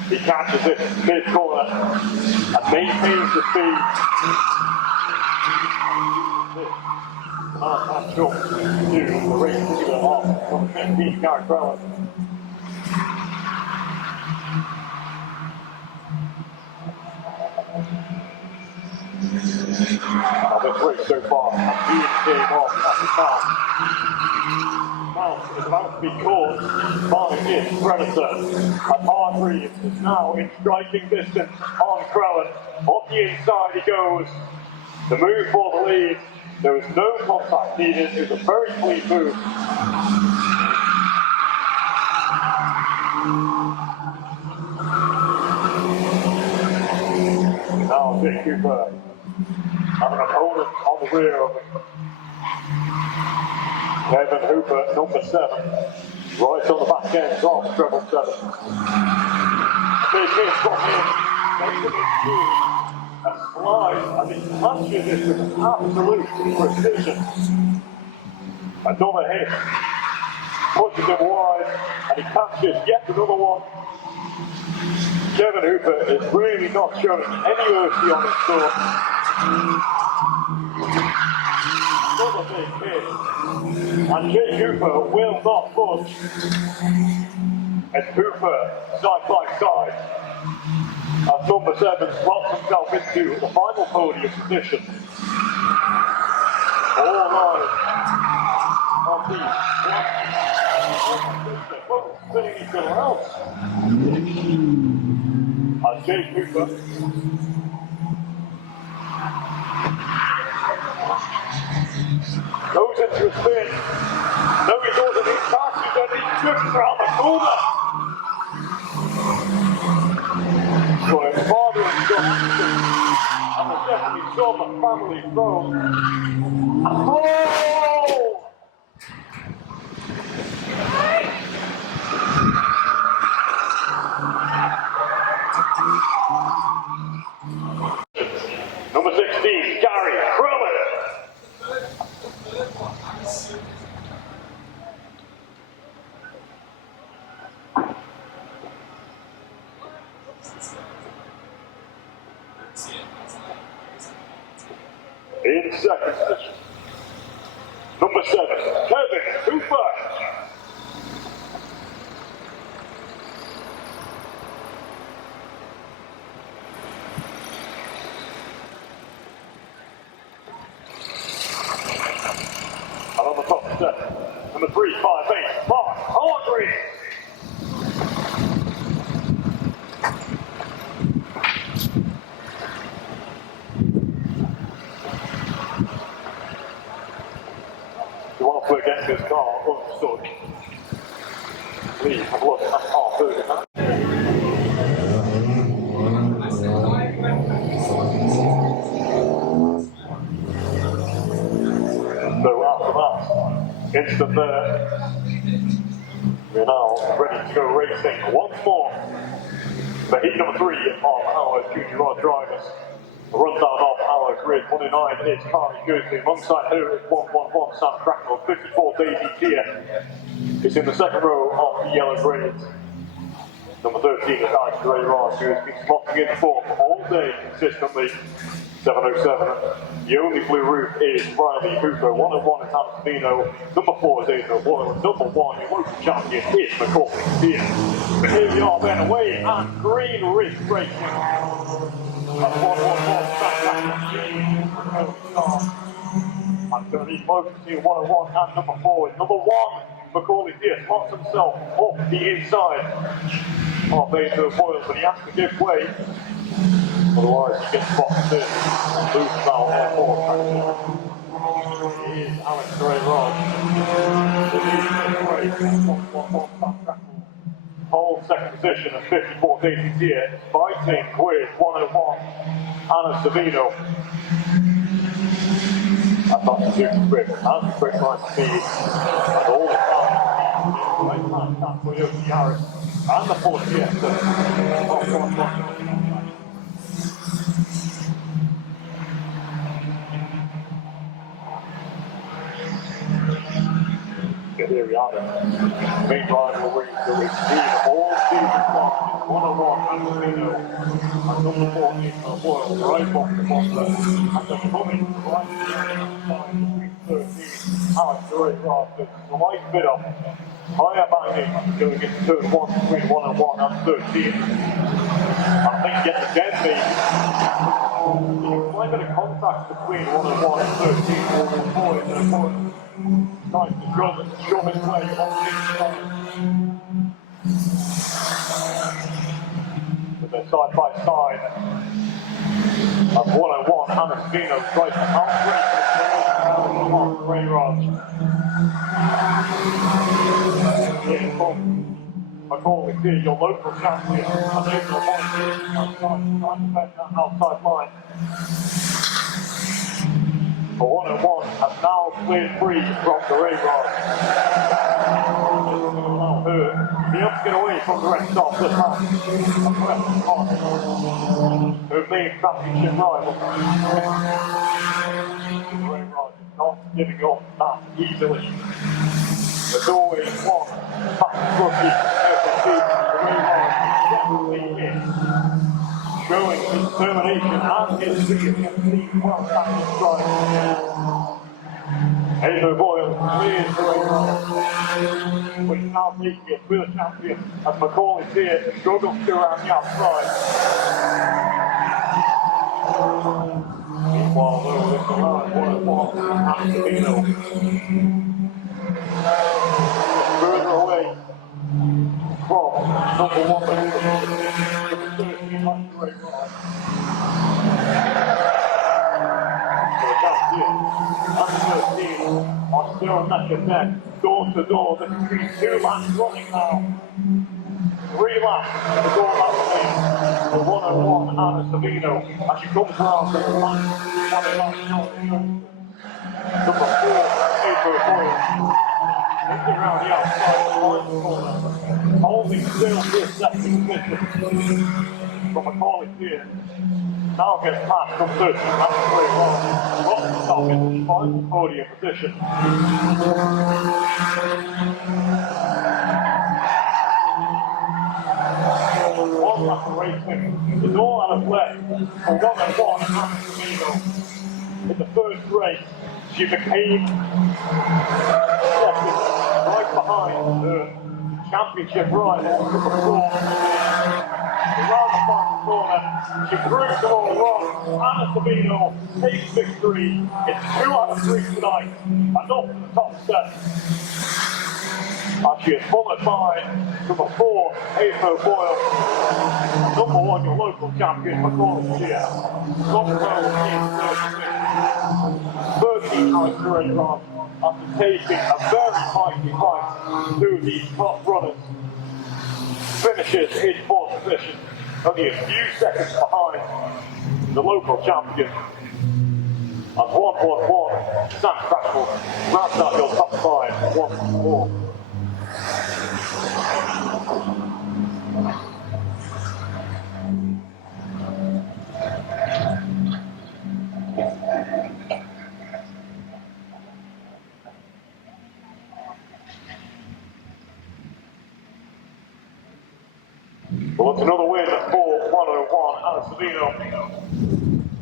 He catches it mid-corner and maintains the speed. Catch up to the race leader of number 15, Gary Trellin. This race so far has been game off at the top. Mount is about to be caught by his predator. And Hargreaves is now in striking distance on Trellin. Off the inside he goes. The move for the lead. There is no contact needed. It was a very clean move. Now Jay Cooper have an opponent on the rear of him. Kevin Hooper, number 7, right on the back end of treble 7. Big hit from him, makes it into a slide, and he punches it with absolute precision. Another hit, pushes him wide, and he catches yet another one. Kevin Hooper is really not showing any mercy on his tour. Another big hit. And Jay Cooper will not budge. And Cooper, side by side, as number 7 slots himself into the final podium position. All eyes on these both spinning each other out. And Jay Cooper goes into a spin. No, he doesn't. He catches and he trips around the corner. So his father and son action, and the definitely saw the family throw. Oh! Number 16, Gary Crowley. In second position, number 7, Kevin Cooper. And on the top step, number 358, Mark Hargrave. You want to play against this car unstuck, please have a look at our third. So after that instant there, we're now ready to go racing once more. For heat number 3 of our junior rod drivers. A rundown of our grid. 109 is Carly Jersey. Alongside her is 111 Sam Cracknell. 54 Daisy Tia is in the second row of the yellow grades. Number 13 is Alex Ray Ross, who has been slotting in form all day consistently. 707. The only blue roof is Riley Hooper. 101 is Hans Vino. Number 4 is Adrian Boyle. Number 1, your local champion, is McCoy here. But here we are then away at Green Ridge Racing. That's 111 and going to be close between 101 and number 4 is number 1. Macaulay Pierce locks himself off the inside of Adrian Boyle, but he has to give way. Otherwise, he gets boxed in and loses out on 4 traction. He is Alex Ray Ross. Hold second position at 54 Daisy Tia, fighting with 101 Anna Savino. That's not super quick. That's a quick line speed. And all the time, right hand that Toyota Yaris and the Ford Fiesta. Here we are then. Main rider will win the race. All season long is 101 and Savino. And number 14 is Boyle, right off the monster. And they're coming right between 13, Alex Ray Ross, a slight bit of higher banging going into turn 1 between 101 and 13. I think yet again, maybe. Quite a bit of contact between 101 and 13. 104 is important. Trying to shove his way on the inside. But they're side by side. And 101, Anna Spino tries to outbreak the Ray Ross. Here comes Macaulay Pierce, your local champion, and they're outside line. But 101 has now cleared free from the Ray Rod. Allow her to be able to get away from the rest of the match. Her main championship rival. The Ray Rod is not giving up that easily. There's always one fast rookie every season. The Ray Rod definitely is showing his determination and his speed against these well-tackled strikes. Ava Boyle clears the way round, but he's now taking it with a champion as Macaulay Sears struggles to around the outside. Meanwhile, though, it's around 101 and Sabino. Further away from number 1 position, number 13 like great ride. So the champion and 13 are still neck and neck, door to door. This is 2 laps running now. 3 laps to go that way. The 101 Anna Savino as she comes round to the last number 4, April Boyle. Looking around the outside of the right corner, holding still for a second position from Macaulay Sears. Now gets past from 13, that's pretty well. But stop in the final podium position. One lap of racing is all out of play for 101 Anna Savino. In the first race, she became second, right behind her championship rival, number 4. Around the final corner, she proves them all wrong. Anna Savino takes victory. It's 2 out of 3 tonight, enough for the top step. And she is followed by number 4, Ava Boyle. Number 1, your local champion, Macaulay Sears. Number 12 13 nights straight run after taking a very mighty fight through these top runners. Finishes in 4th position, only a few seconds behind the local champion. As 111, Sam Crackle rounds out your top 5, 1-4. Well, it's another win for 101 Anna Savino.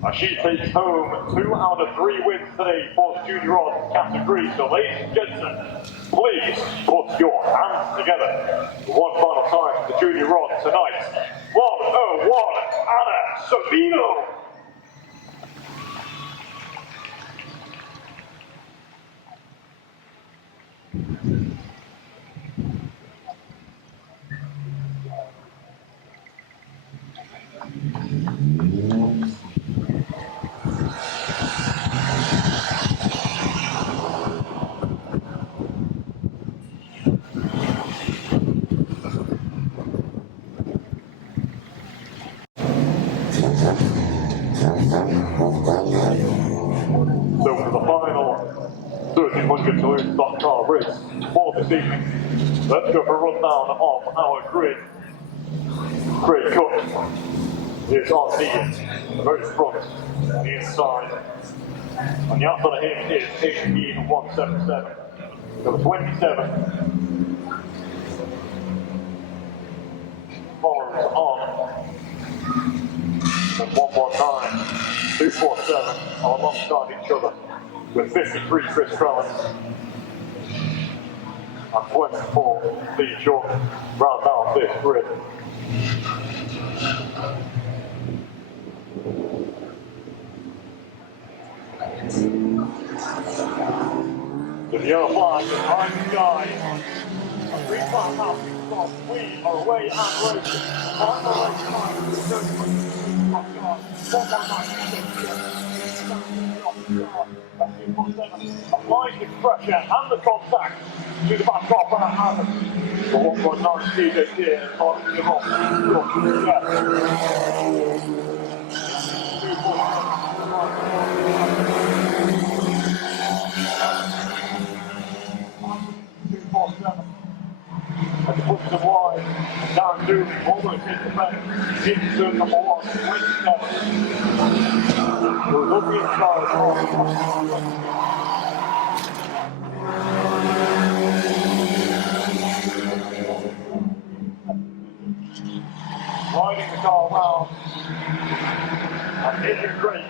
As she takes home 2 out of 3 wins today for the junior odds category. So, ladies and gentlemen, please put your hands together one final time for the junior odds tonight. 101 Anna Savino. So for the final 1300 to lose Stockcar race for this evening, let's go for a rundown of our grid. Great Cup is on the very front, on the inside. On the outside of him is 177. Number 27 follows on. And 119, 247 are alongside each other with 53 Chris Crowley and 24 Lee Jordan round down this grid. The yellow flag is behind the sky. A 3-5 house stop. We are away and racing. Final race time is 30. Applies the pressure and the contact to the back off and a hand. The 1.9 CJ here is on the off. As he pushes them wide, down Dooley almost hit the back. Into turn number 1, 27. Goes up the inside. Riding the car round.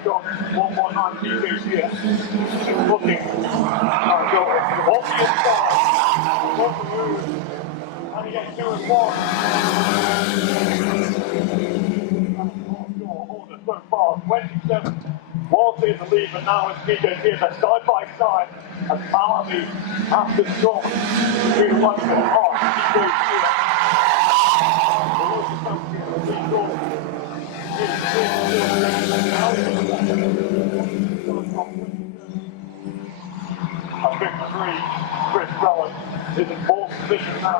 shot, 119 TJs here. Just looking, go on the inside, on the move, and he gets 2 and 1. Order so far, 27 was in the lead, but now it's TJs here, they're side by side, as Malaby has to stop through the line of TJs here. At 53, Chris Brown is in fourth position now.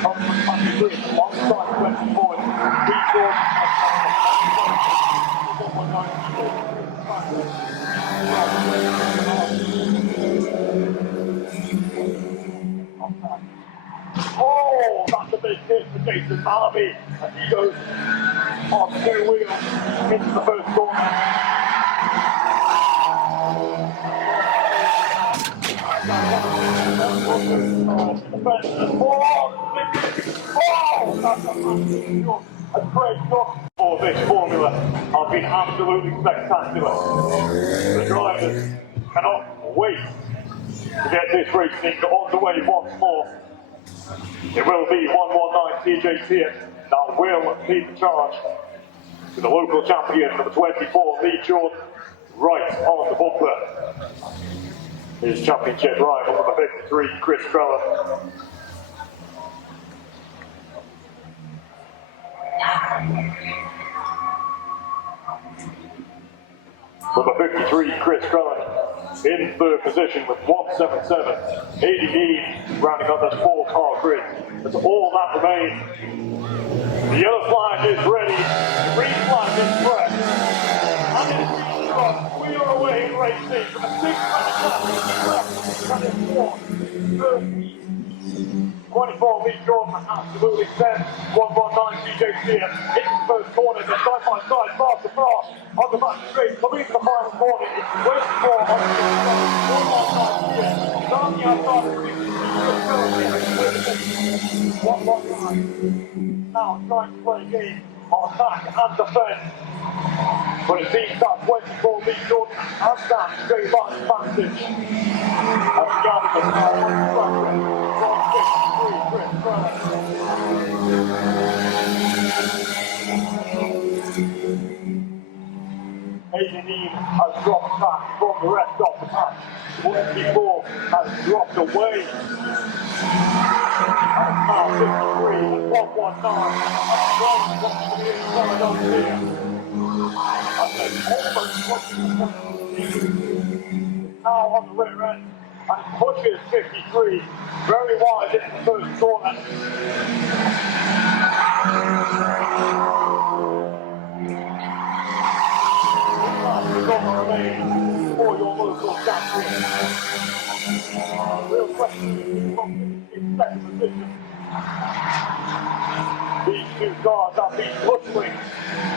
Comes from 23, alongside 24. Lee Jordan Oh, that's a big hit for Jason Malaby as he goes on 2 wheels into the first corner. A great shot for this formula has been absolutely spectacular. The drivers cannot wait to get this racing on the way once more. It will be 119 TJs here that will lead the charge to the local champion, number 24, Lee Jordan, right on the bumper. His championship rival, number 53, Chris Trellan. Number 53, Chris Trellan, in third position with 177. 80 rounding up those 4-car grid. That's all that remains. The yellow flag is ready. The green flag is pressed. And it is shot. We are away in racing from a 6-minute left. That is 24, Lee Jordan absolutely set. 119 TJs here. Into the first corner. They're side by side, fast to fast. On the back straight, coming into the final corner. It's waiting for on the inside. 119 here. Down the outside of the ring. 119. Now trying to play a game on attack and defense. But it seems that 24 Lee Jordan has that straight line advantage. As the Gallagher now on the track. 153 Chris Trellan. Aidan has dropped back from the rest of the match. 154 has dropped away. And it's now 53 and 119. Trellan wants to be inside on here. And then almost pushing the now on the rear end. And it pushes 53 very wide into the first corner. For your local champion. Real question in second position. These 2 cars have been hustling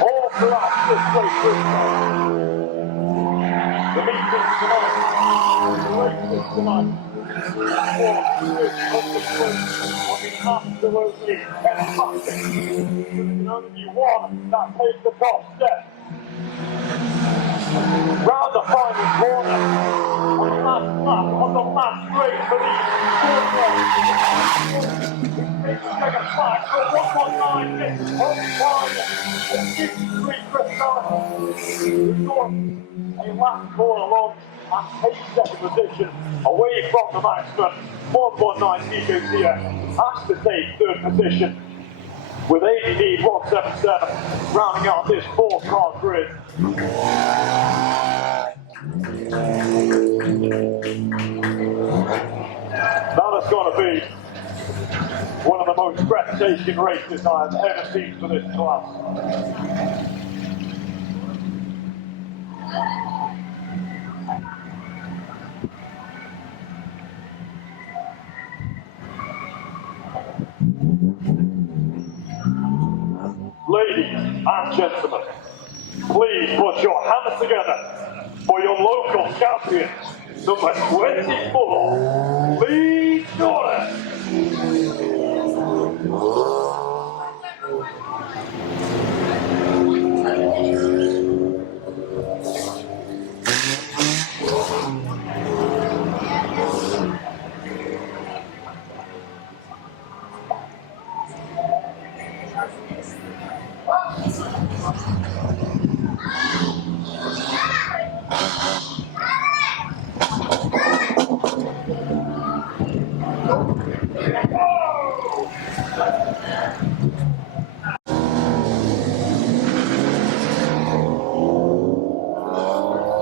all throughout this race. The meeting tonight, the races tonight, absolutely fantastic. There can only be one that takes the top step. Round the final corner, on the last lap, on the last straight for these 4 cars. Second flag for 119, on fire, and 53 Chris Trellan. A lap corner long and takes second position away from the maximum. 119 TJs here has to take third position with 80 lead 177 rounding out this 4-car grid. That is going to be one of the most breathtaking races I've ever seen for this class. Ladies and gentlemen, please put your hands together for your local champion, number 24, Lee Jordan.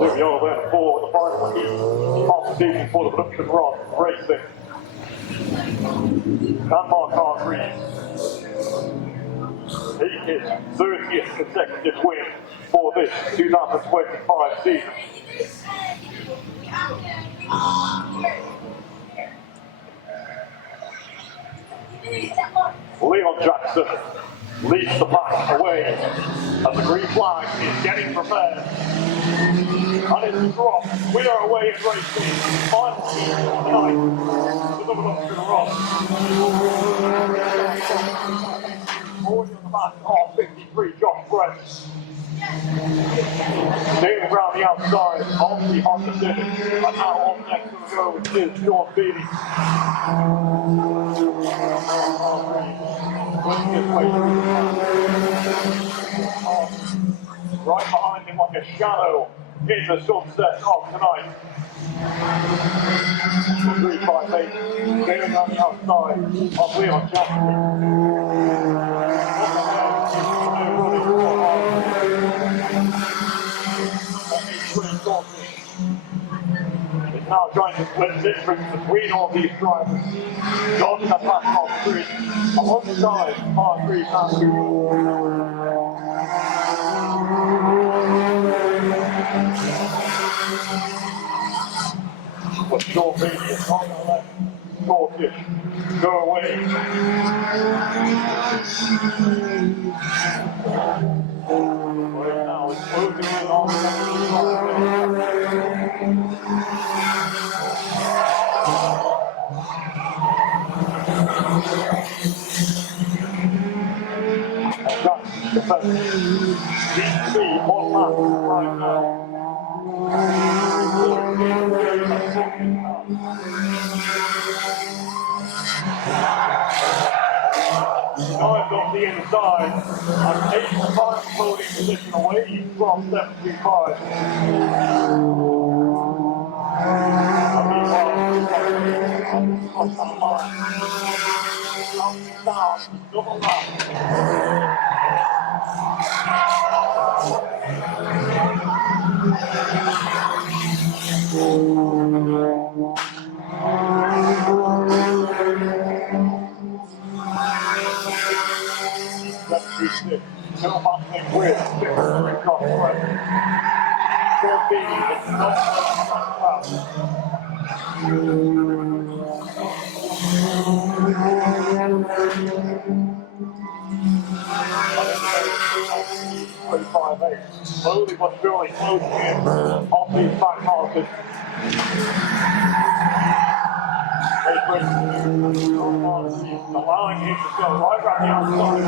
here we are then for the final heat of the season for the production rod racing. Landmark Karts Reed. His 30th consecutive win for this 2025 season. Leon Jackson leads the pack away as the green flag is getting prepared. And it's a drop. We are away in racing. Final heat of the night. The production rod. Already on the back of 53, Josh Brett. Sailing around the outside of the Honda Civic. And now on next to the road is Sean Beatty. Winning his way through the pack. Right behind him like a shadow in the sunset of tonight. 358, sailing around the outside of Leon Jackson. It's now trying to split difference between all these drivers. Jordan has back off the grid alongside R3 Matthew. But Sean Beatty is on the left. Torkish, go away. Right now it's closing in on the DC on lap right now. Dives off the inside and takes the final podium position away from 725. Double lap. Still battling with 53 cross right. Still beating it's not fast. 35-8. Slowly but surely closing in off these back markers. Allowing him to go right around the outside.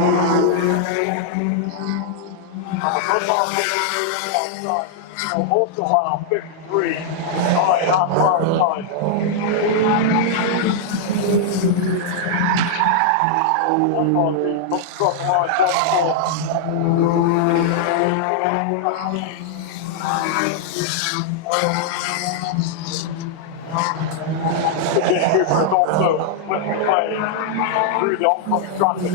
And the good market outside. Will also allow 53 9 after our time. One market comes across the line, 1-4. The Jim Cooper is also flipping play through the oncoming traffic.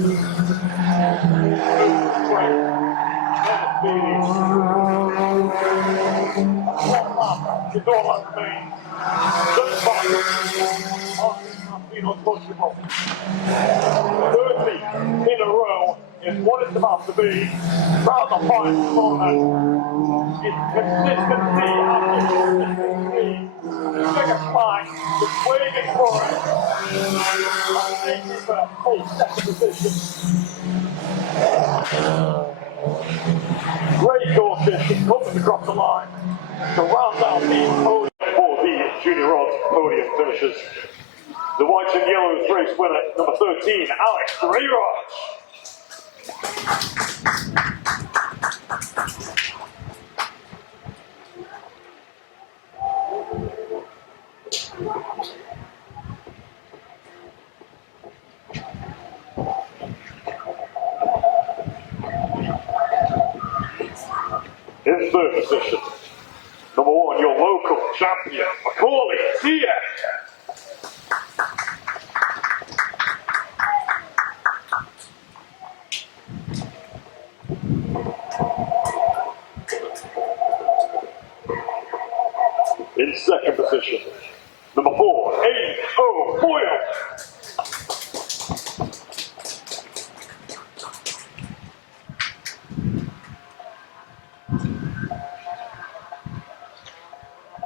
It's all that remains. Just back. Untouchable. 30 in a row is what it's about to be. Round the final corner. It's consistency after consistency. The bigger flag is waiting for it. And taking for a second position. Great Torkish coming across the line to round out the podium for the Junior Rods podium finishers. The whites and yellows race winner, number 13, Alex Rayrod. In third position, number 1, your local champion, Macaulay Tia. In second position, number 4, A.O. Boyle.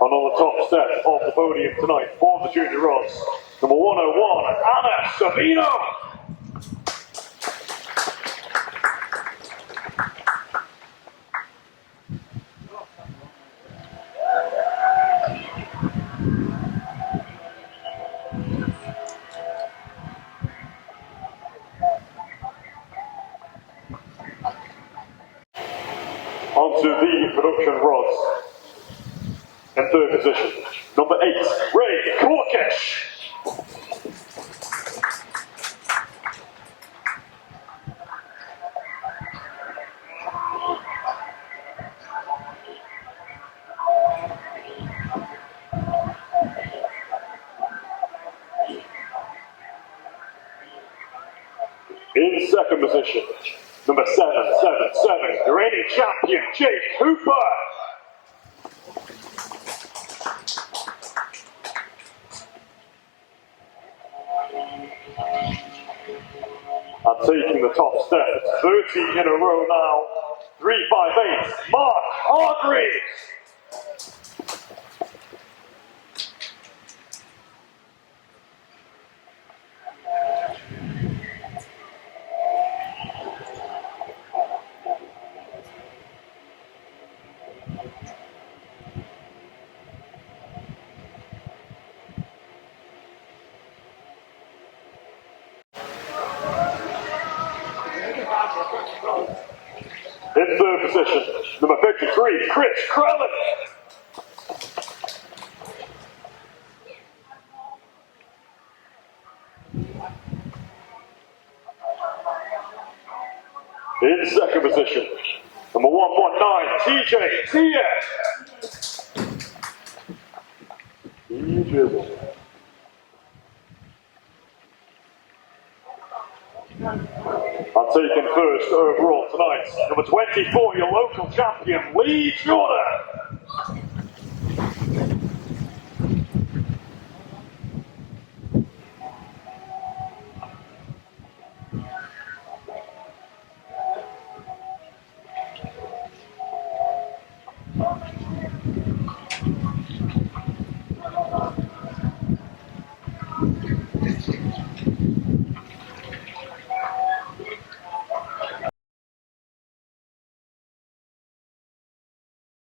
And on the top step of the podium tonight for the junior rods, number 101, Anna Savino. Onto the production rods. In third position, number 8, Ray Korkish. In second position, number 777, the reigning champion, Jake Hooper. And taking the top step, 30 in a row now, 358, Mark Hargreaves. In third position, number 53, Chris Krellen. In second position, number 119, TJ Tia. And taking first overall tonight, number 24, your local champion, Lee Jordan.